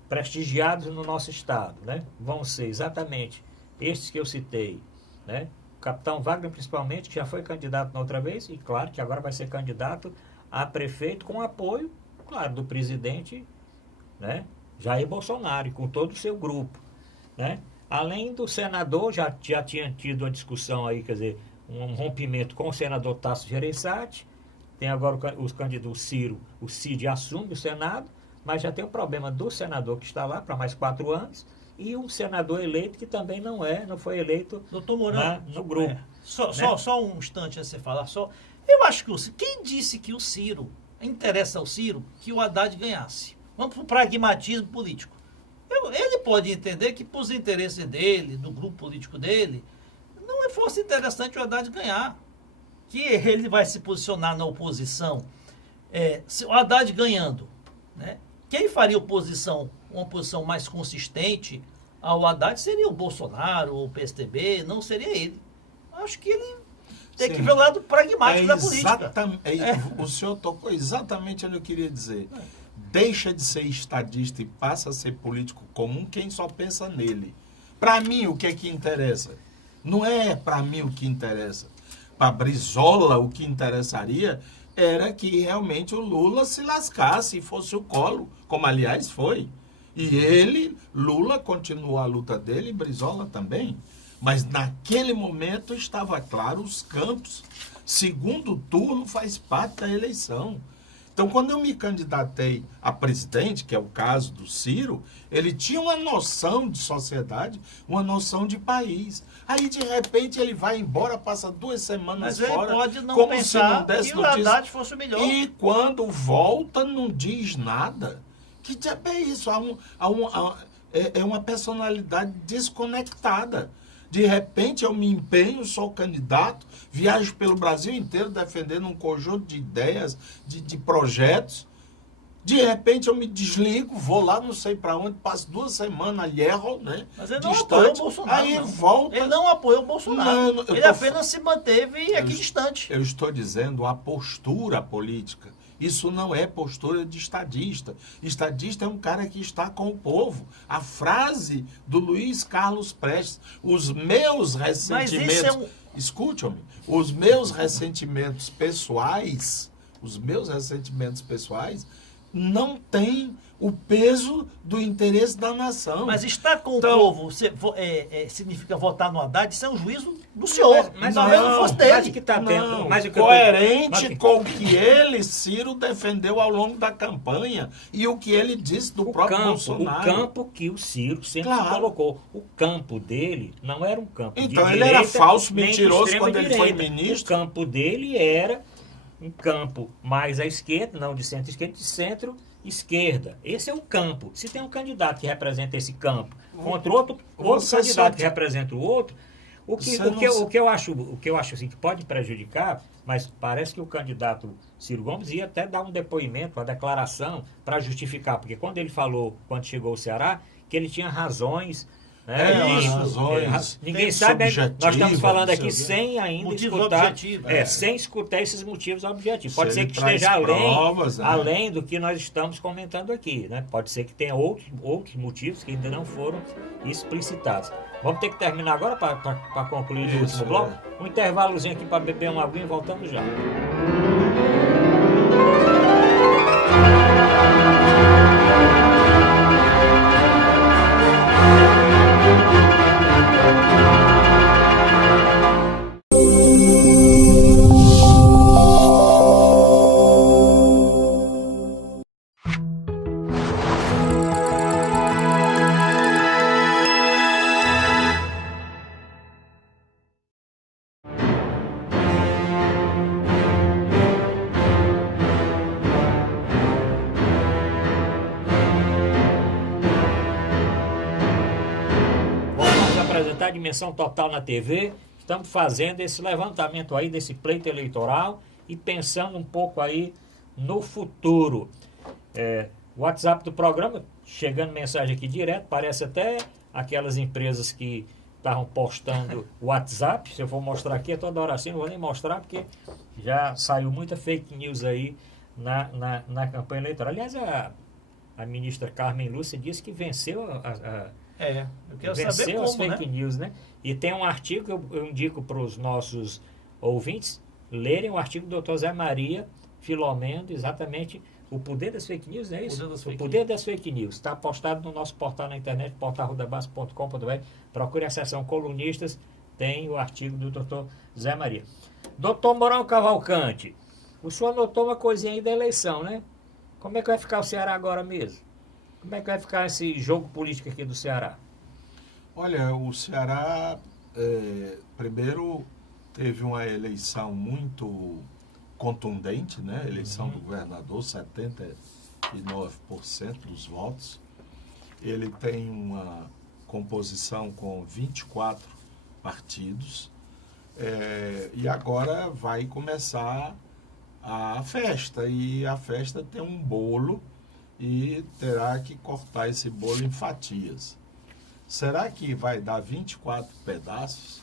prestigiados no nosso estado, né, vão ser exatamente estes que eu citei, né? O capitão Wagner, principalmente, que já foi candidato na outra vez, e claro que agora vai ser candidato a prefeito com apoio, claro, do presidente, né, Jair Bolsonaro, e com todo o seu grupo, né? Além do senador, já tinha tido uma discussão aí, quer dizer, um rompimento com o senador Tasso Gereissati. Tem agora os candidatos, o Cid assume o Senado, mas já tem o problema do senador que está lá para mais 4 anos e um senador eleito que também não foi eleito no grupo. Só um instante antes de você falar. Eu acho que quem disse que o Ciro, interessa ao Ciro que o Haddad ganhasse? Vamos para o pragmatismo político. Ele pode entender que, por os interesses dele, do grupo político dele, não fosse interessante o Haddad ganhar. Que ele vai se posicionar na oposição. Se o Haddad ganhando, né, quem faria uma oposição mais consistente ao Haddad seria o Bolsonaro, o PSDB, não seria ele. Acho que ele tem que ver o lado pragmático da política. O senhor tocou exatamente onde eu queria dizer. Deixa de ser estadista e passa a ser político comum quem só pensa nele. Para mim, o que é que interessa? Não é para mim o que interessa. Para Brizola, o que interessaria era que realmente o Lula se lascasse e fosse o colo, como aliás foi. E Lula, continuou a luta dele e Brizola também. Mas naquele momento estava claro os campos. Segundo turno faz parte da eleição. Então, quando eu me candidatei a presidente, que é o caso do Ciro, ele tinha uma noção de sociedade, uma noção de país. Aí, de repente, ele vai embora, passa 2 semanas fora. Mas ele pode não pensar que o Haddad fosse o melhor. E quando volta, não diz nada. Que diabo é isso? É uma personalidade desconectada. De repente, eu me empenho, sou candidato, viajo pelo Brasil inteiro defendendo um conjunto de ideias, de projetos. De repente, eu me desligo, vou lá, não sei para onde, passo 2 semanas ali, né? Mas ele não apoiou o Bolsonaro. Aí volta. Ele não apoiou o Bolsonaro. Ele apenas se manteve aqui distante. Eu estou dizendo a postura política. Isso não é postura de estadista. Estadista é um cara que está com o povo. A frase do Luiz Carlos Prestes, os meus ressentimentos... Escute-me. Os meus ressentimentos pessoais não têm o peso do interesse da nação. Mas estar com o povo significa votar no Haddad? Isso é um juízo do senhor. Mas talvez não fosse dele. Coerente com o que ele, Ciro, defendeu ao longo da campanha e o que ele disse do próprio Bolsonaro. O campo que o Ciro sempre colocou. O campo dele não era um campo de direita. Então ele era falso, mentiroso quando ele foi ministro. O campo dele era um campo mais à esquerda, não de centro-esquerda, de centro-esquerda. Esse é o campo. Se tem um candidato que representa esse campo contra outro candidato que representa o outro, o que eu acho assim, que pode prejudicar, mas parece que o candidato Ciro Gomes ia até dar um depoimento, uma declaração para justificar, porque quando ele falou, quando chegou ao Ceará, que ele tinha razões. Ninguém sabe, nós estamos falando aqui sem ainda escutar, sem escutar esses motivos objetivos. Pode ser que esteja além do que nós estamos comentando aqui, né? Pode ser que tenha outros motivos que ainda não foram explicitados. Vamos ter que terminar agora para concluir o último bloco. Um intervalozinho aqui para beber uma aguinha e voltamos já. dar dimensão total na TV. Estamos fazendo esse levantamento aí desse pleito eleitoral e pensando um pouco aí no futuro. O WhatsApp do programa, chegando mensagem aqui direto, parece até aquelas empresas que estavam postando WhatsApp. Se eu for mostrar aqui, é toda hora assim, não vou nem mostrar, porque já saiu muita fake news aí na campanha eleitoral. Aliás, a ministra Carmen Lúcia disse que venceu eu quero saber venceu como, as fake news, né? E tem um artigo que eu indico para os nossos ouvintes lerem o artigo do Dr. Zé Maria Filomeno, exatamente o poder das fake news, não é isso? O poder das fake news. Está postado no nosso portal na internet, portalrudabasco.com.br. Procure a seção colunistas, tem o artigo do Dr. Zé Maria. Dr. Mourão Cavalcante, o senhor anotou uma coisinha aí da eleição, né? Como é que vai ficar o Ceará agora mesmo? Como é que vai ficar esse jogo político aqui do Ceará? Olha, o Ceará, primeiro, teve uma eleição muito contundente, né? A eleição do governador, 79% dos votos. Ele tem uma composição com 24 partidos. E agora vai começar a festa. E a festa tem um bolo e terá que cortar esse bolo em fatias. Será que vai dar 24 pedaços?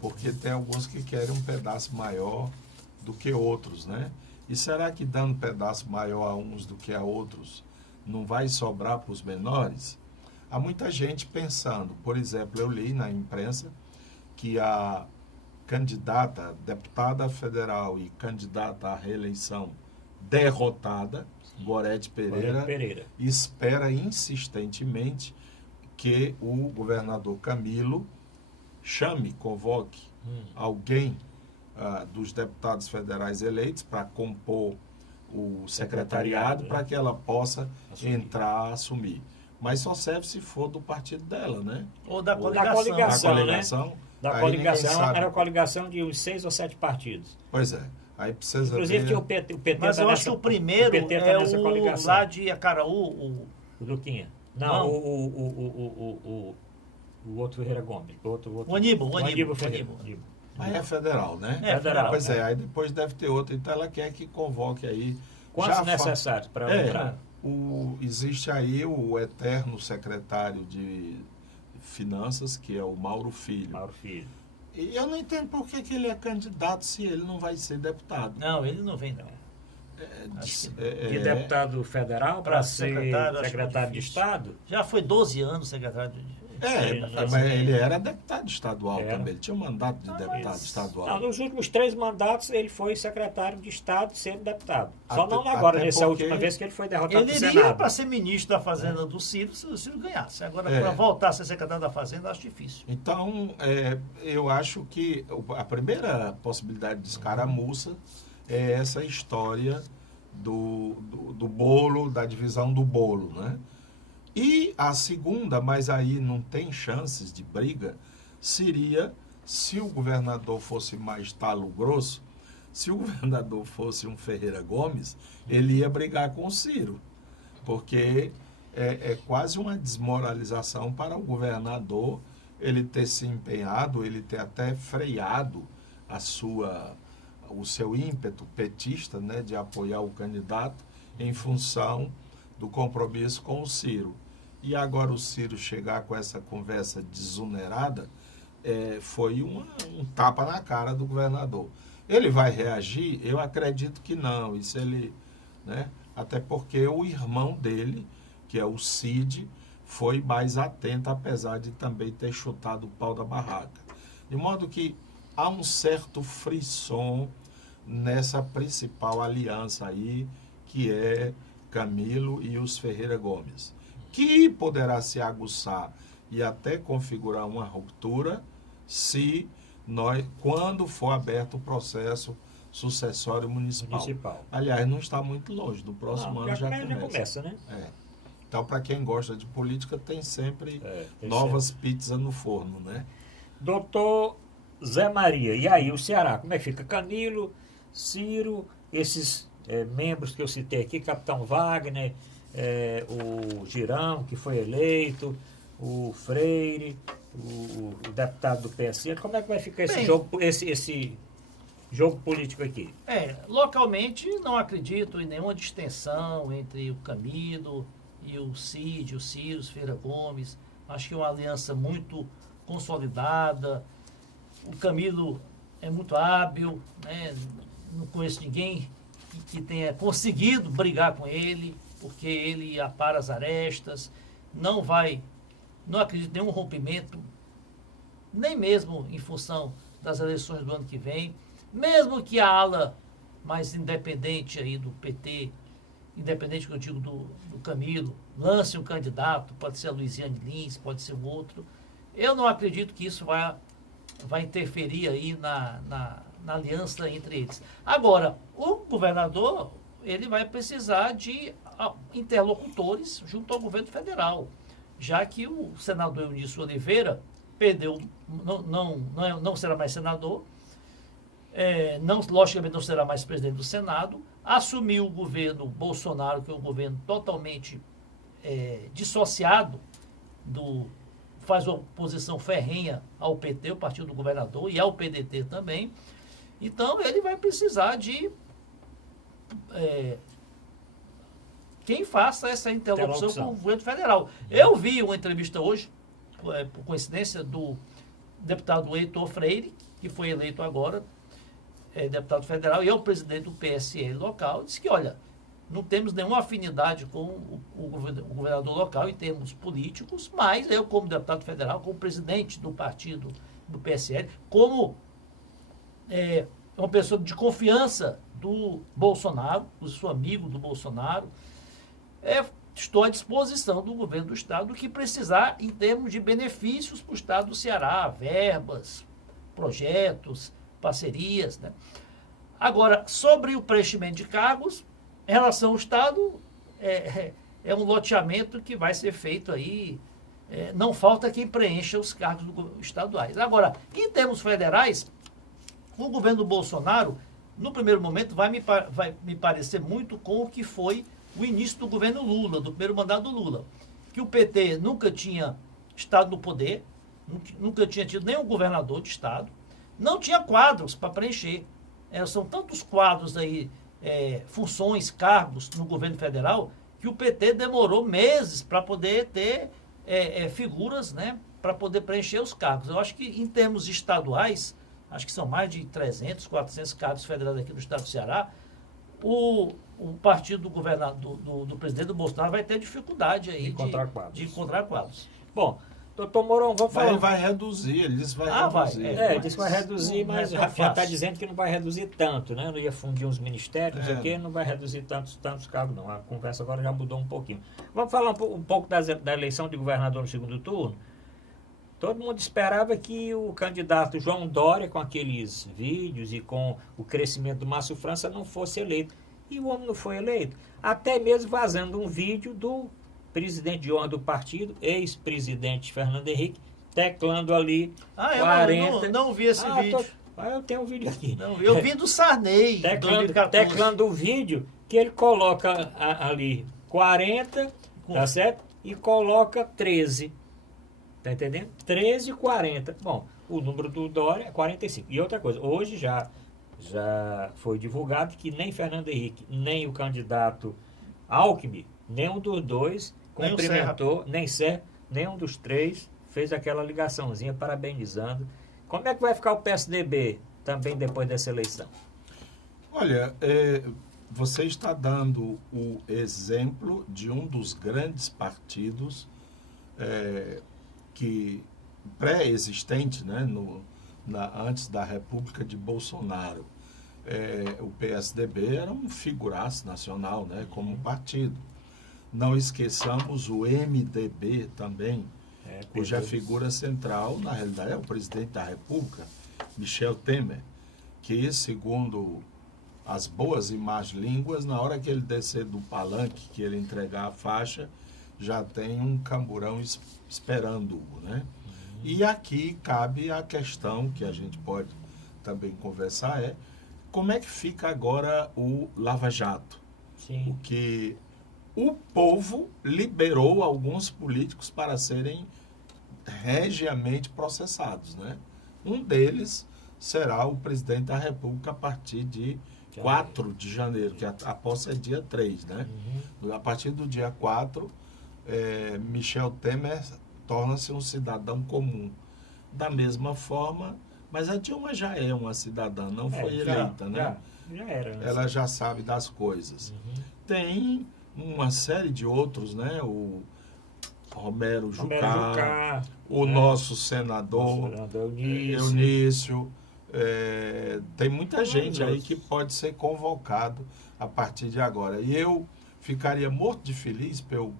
Porque tem alguns que querem um pedaço maior do que outros, né? E será que dando pedaço maior a uns do que a outros, não vai sobrar para os menores? Há muita gente pensando, por exemplo, eu li na imprensa que a candidata, deputada federal e candidata à reeleição derrotada, Gorete Pereira, espera insistentemente que o governador Camilo convoque alguém dos deputados federais eleitos para compor o secretariado, para que ela possa assumir. Mas só serve se for do partido dela, né? Ou da coligação. Né? Da coligação, era a coligação de uns 6 ou 7 partidos. Pois é. Aí precisa inclusive ver... o PT mas eu acho que o primeiro o lá de Acaraú, o Luquinha. Não. O outro Ferreira Gomes. O Aníbal. Aí é federal, né? Federal. Pois aí depois deve ter outro. Então ela quer que convoque aí... Quantos necessários para entrar? Existe aí o eterno secretário de Finanças, que é o Mauro Filho. E eu não entendo por que ele é candidato se ele não vai ser deputado. Não, ele não vem, não. De deputado federal para ser secretário de Estado? Já foi 12 anos secretário de mas ele era deputado estadual também. Ele tinha um mandato de deputado estadual. Não, nos últimos 3 mandatos ele foi secretário de Estado sendo deputado. Só não agora, nessa última vez que ele foi derrotado no Senado. Ele iria para ser ministro da Fazenda do Ciro se o Ciro ganhasse. Agora, para voltar a ser secretário da Fazenda, acho difícil. Então, eu acho que a primeira possibilidade de escaramuça é essa história do bolo, da divisão do bolo, né? E a segunda, mas aí não tem chances de briga, seria se o governador fosse mais talo grosso, se o governador fosse um Ferreira Gomes, ele ia brigar com o Ciro, porque é quase uma desmoralização para o governador ele ter se empenhado, ele ter até freado o seu ímpeto petista, né, de apoiar o candidato em função do compromisso com o Ciro. E agora o Ciro chegar com essa conversa desunerada, foi um tapa na cara do governador. Ele vai reagir? Eu acredito que não. Isso ele, né? Até porque o irmão dele, que é o Cid, foi mais atento, apesar de também ter chutado o pau da barraca. De modo que há um certo frisson nessa principal aliança aí, que é Camilo e os Ferreira Gomes, que poderá se aguçar e até configurar uma ruptura quando for aberto o processo sucessório municipal. Aliás, não está muito longe, do próximo ano já começa, né? Então, para quem gosta de política, tem sempre novas pizzas no forno, né? Doutor Zé Maria, e aí o Ceará, como é que fica? Camilo, Ciro, esses membros que eu citei aqui, Capitão Wagner, o Girão, que foi eleito, o Freire, o deputado do PSL. Como é que vai ficar esse jogo político aqui? Localmente não acredito em nenhuma distensão entre o Camilo e o Cid, o Ciro Ferreira Gomes. Acho que é uma aliança muito consolidada. O Camilo é muito hábil, né? Não conheço ninguém que tenha conseguido brigar com ele, porque ele apara as arestas, não acredito em nenhum rompimento, nem mesmo em função das eleições do ano que vem, mesmo que a ala mais independente aí do PT, independente que eu digo do Camilo, lance um candidato, pode ser a Luiziane Lins, pode ser um outro, eu não acredito que isso vai interferir aí na aliança entre eles. Agora, o governador, ele vai precisar de interlocutores junto ao governo federal, já que o senador Eunício Oliveira perdeu, não será mais senador, logicamente não será mais presidente do Senado, assumiu o governo Bolsonaro, que é um governo totalmente dissociado faz oposição ferrenha ao PT, o partido do governador, e ao PDT também. Então, ele vai precisar de quem faça essa interlocução com o governo federal. Eu vi uma entrevista hoje, por coincidência, do deputado Heitor Freire, que foi eleito agora, deputado federal, e é o presidente do PSL local, disse que, olha, não temos nenhuma afinidade com o governador local em termos políticos, mas eu, como deputado federal, como presidente do partido do PSL, como uma pessoa de confiança do Bolsonaro, sou amigo do Bolsonaro, estou à disposição do governo do Estado do que precisar em termos de benefícios para o Estado do Ceará, verbas, projetos, parcerias, né? Agora, sobre o preenchimento de cargos, em relação ao Estado, é um loteamento que vai ser feito aí, não falta quem preencha os cargos estaduais. Agora, em termos federais, o governo Bolsonaro, no primeiro momento, vai me parecer muito com o que foi o início do governo Lula, do primeiro mandato do Lula, que o PT nunca tinha estado no poder, nunca tinha tido nenhum governador de estado, não tinha quadros para preencher. São tantos quadros aí, funções, cargos no governo federal, que o PT demorou meses para poder ter figuras, né, para poder preencher os cargos. Eu acho que em termos estaduais, acho que são mais de 300, 400 cargos federais aqui no estado do Ceará, o partido do presidente do Bolsonaro vai ter dificuldade aí de encontrar quadros. Bom, doutor Mourão, vamos falar. Vai reduzir, ele disse que vai reduzir. Disse que vai reduzir, mas já está dizendo que não vai reduzir tanto, né? Não ia fundir uns ministérios, não vai reduzir tantos cargos, não. A conversa agora já mudou um pouquinho. Vamos falar um pouco da eleição de governador no segundo turno? Todo mundo esperava que o candidato João Dória, com aqueles vídeos e com o crescimento do Márcio França, não fosse eleito. E o homem não foi eleito. Até mesmo vazando um vídeo do presidente de honra do partido, ex-presidente Fernando Henrique, teclando ali 40... Não vi esse vídeo. Eu tenho um vídeo aqui. Não, eu vi do Sarney, teclando o vídeo, que ele coloca ali 40, tá certo? E coloca 13. Tá entendendo? 13 e 40. Bom, o número do Dória é 45. E outra coisa, hoje já foi divulgado que nem Fernando Henrique, nem o candidato Alckmin, nenhum dos dois cumprimentou, nem Serra, nenhum dos três fez aquela ligaçãozinha parabenizando. Como é que vai ficar o PSDB também depois dessa eleição? Olha, você está dando o exemplo de um dos grandes partidos que pré-existente, né, antes da República de Bolsonaro. O PSDB era um figuraço nacional, né, como partido. Não esqueçamos o MDB também, cuja figura central, na realidade, é o presidente da República, Michel Temer, que, segundo as boas e más línguas, na hora que ele descer do palanque, que ele entregar a faixa, já tem um camburão esperando-o, né? E aqui cabe a questão que a gente pode também conversar, como é que fica agora o Lava Jato? Sim. Porque o povo liberou alguns políticos para serem regiamente processados, né? Um deles será o presidente da República a partir de 4 de janeiro, que a posse é dia 3, né? A partir do dia 4, Michel Temer torna-se um cidadão comum. Da mesma forma, mas a Dilma já é uma cidadã, não foi eleita, né? Já era. Ela já sabe das coisas. Tem uma série de outros, né? O Romero Jucá, o nosso senador Eunício. Tem muita gente aí que pode ser convocado a partir de agora. E eu ficaria morto de feliz para eu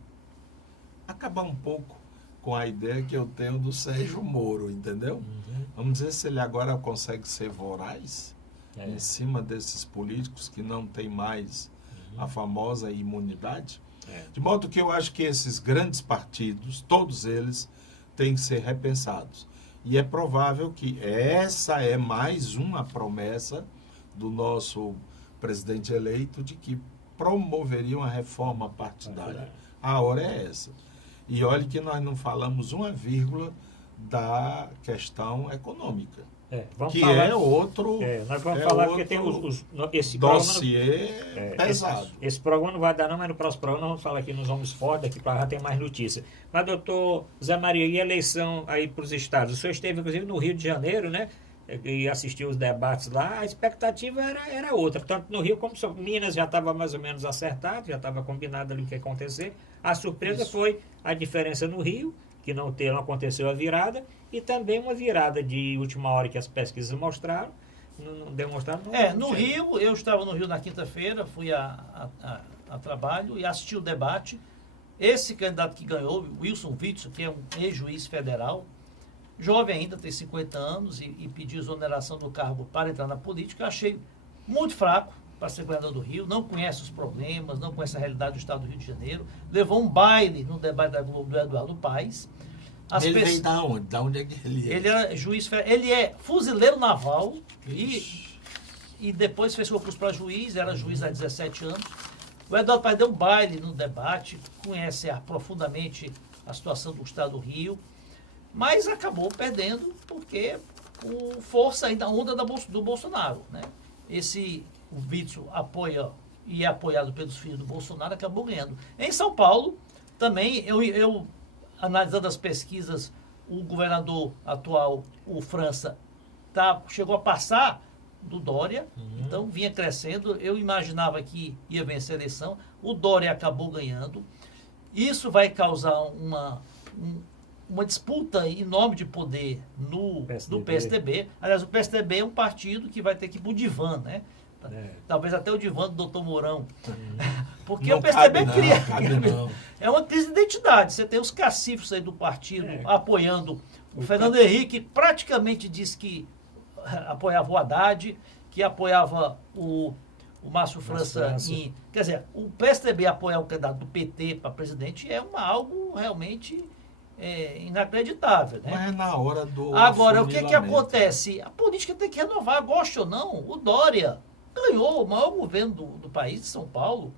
acabar um pouco com a ideia que eu tenho do Sérgio Moro, entendeu? Vamos dizer se ele agora consegue ser voraz em cima desses políticos que não têm mais a famosa imunidade. De modo que eu acho que esses grandes partidos, todos eles, têm que ser repensados. E é provável que essa é mais uma promessa do nosso presidente eleito de que promoveria uma reforma partidária. A hora é essa. E olhe que nós não falamos uma vírgula da questão econômica. Vamos que falar, é outro. Nós vamos falar porque tem esse dossiê pesado. Esse programa não vai dar, não, mas no próximo programa nós vamos falar aqui nos Homens Fortes, aqui para já ter mais notícia. Mas, doutor Zé Maria, e a eleição aí para os estados? O senhor esteve, inclusive, no Rio de Janeiro, né? E assistiu os debates lá. A expectativa era outra. Tanto no Rio como em Minas já estava mais ou menos acertado, já estava combinado ali o que ia acontecer. A surpresa foi a diferença no Rio, que não aconteceu a virada, e também uma virada de última hora que as pesquisas mostraram, não demonstraram. No Rio, eu estava no Rio na quinta-feira, fui a trabalho e assisti o debate. Esse candidato que ganhou, Wilson Witzel, que é um ex-juiz federal, jovem ainda, tem 50 anos, e pediu exoneração do cargo para entrar na política, achei muito fraco para ser governador do Rio, não conhece os problemas, não conhece a realidade do estado do Rio de Janeiro, levou um baile no debate da Globo do Eduardo Paes. Ele vem da onde? Da onde é que ele é? Ele é juiz, ele é fuzileiro naval e depois fez concurso para juiz, era juiz há 17 anos. O Eduardo Paes deu um baile no debate, conhece profundamente a situação do estado do Rio, mas acabou perdendo porque com força ainda onda do Bolsonaro, né? O Witzel apoia e é apoiado pelos filhos do Bolsonaro, acabou ganhando. Em São Paulo, também, eu analisando as pesquisas, o governador atual, o França, chegou a passar do Dória, então vinha crescendo. Eu imaginava que ia vencer a eleição, o Dória acabou ganhando. Isso vai causar uma disputa enorme de poder no PSDB. Aliás, o PSDB é um partido que vai ter que ir para o divã, né? Talvez até o divã do doutor Mourão. Porque não o PSDB cria. É uma crise de identidade. Você tem os cacifes aí do partido apoiando o Fernando Henrique, praticamente disse que apoiava o Haddad, que apoiava o Márcio França. Quer dizer, o PSDB apoiar o candidato do PT para presidente é algo realmente inacreditável, né? Mas é na hora do Agora, o que acontece? A política tem que renovar, goste ou não. O Dória ganhou o maior governo do país, de São Paulo,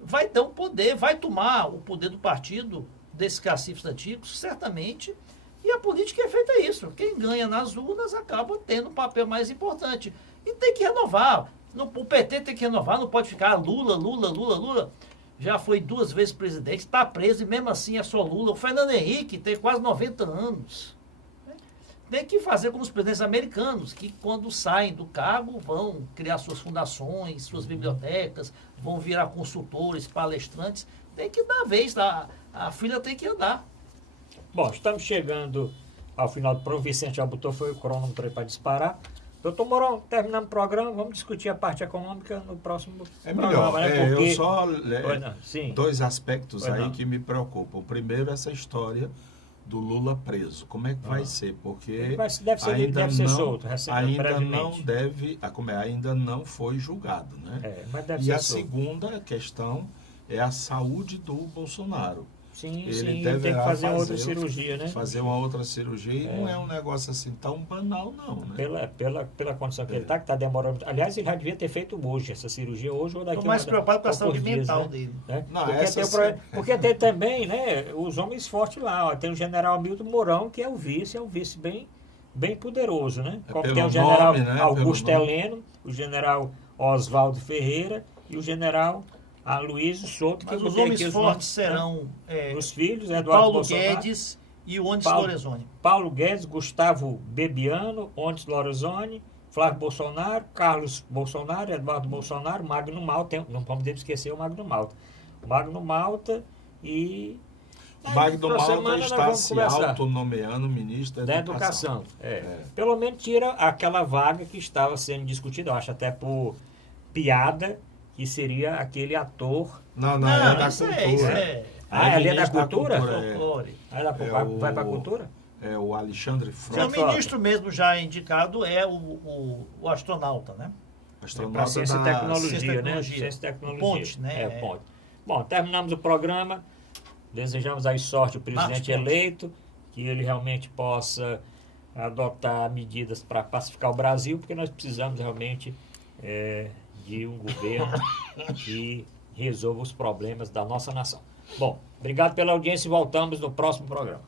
vai ter um poder, vai tomar o poder do partido desses cacifes antigos, certamente, e a política é feita isso. Quem ganha nas urnas acaba tendo um papel mais importante. E tem que renovar. O PT tem que renovar, não pode ficar Lula. Já foi 2 vezes presidente, está preso e mesmo assim é só Lula. O Fernando Henrique tem quase 90 anos. Tem que fazer como os presidentes americanos, que quando saem do cargo vão criar suas fundações, suas bibliotecas, vão virar consultores, palestrantes. Tem que dar vez, a filha tem que andar. Bom, estamos chegando ao final do programa. Vicente já botou foi o cronômetro aí para disparar. Doutor Mourão, terminando o programa, vamos discutir a parte econômica no próximo melhor, programa. Né? Porque... Eu só 2 aspectos que me preocupam. Primeiro, essa história do Lula preso. Como é que vai ser? Porque deve ser solto, ainda não foi julgado, né? Mas deve e ser a solto. Segunda questão é a saúde do Bolsonaro. Sim, ele sim, deverá tem que fazer outra cirurgia, né? Fazer uma outra cirurgia e não é um negócio assim tão banal, não, né? Pela condição que ele está, que está demorando. Aliás, ele já devia ter feito hoje, essa cirurgia hoje ou daqui a Estou mais preocupado com a saúde mental dele. Né? Não, porque tem também, né, os homens fortes lá. Ó, tem o general Hamilton Mourão, que é um vice bem poderoso, né? Como tem o general nome, né? Augusto Heleno, o general Oswaldo Ferreira e o general Aloysio Souto. Mas os homens fortes serão os filhos, Eduardo Paulo Bolsonaro, Guedes e o Onyx Lorenzoni. Paulo Guedes, Gustavo Bebiano, Onyx Lorenzoni, Flávio Bolsonaro, Carlos Bolsonaro, Eduardo Bolsonaro, Magno Malta, não podemos esquecer o Magno Malta. Magno Malta e... Magno Malta está se autonomeando ministro da Educação. Pelo menos tira aquela vaga que estava sendo discutida, eu acho até por piada, que seria aquele ator... Não, é da cultura. Ele é da cultura? Vai para a cultura? É o Alexandre Frota. O ministro mesmo já indicado é o astronauta, né? Astronauta para ciência e tecnologia, né? Ciência e tecnologia. Ponte, né? Ponte. Bom, terminamos o programa. Desejamos aí sorte ao presidente eleito, que ele realmente possa adotar medidas para pacificar o Brasil, porque nós precisamos realmente de um governo que resolva os problemas da nossa nação. Bom, obrigado pela audiência e voltamos no próximo programa.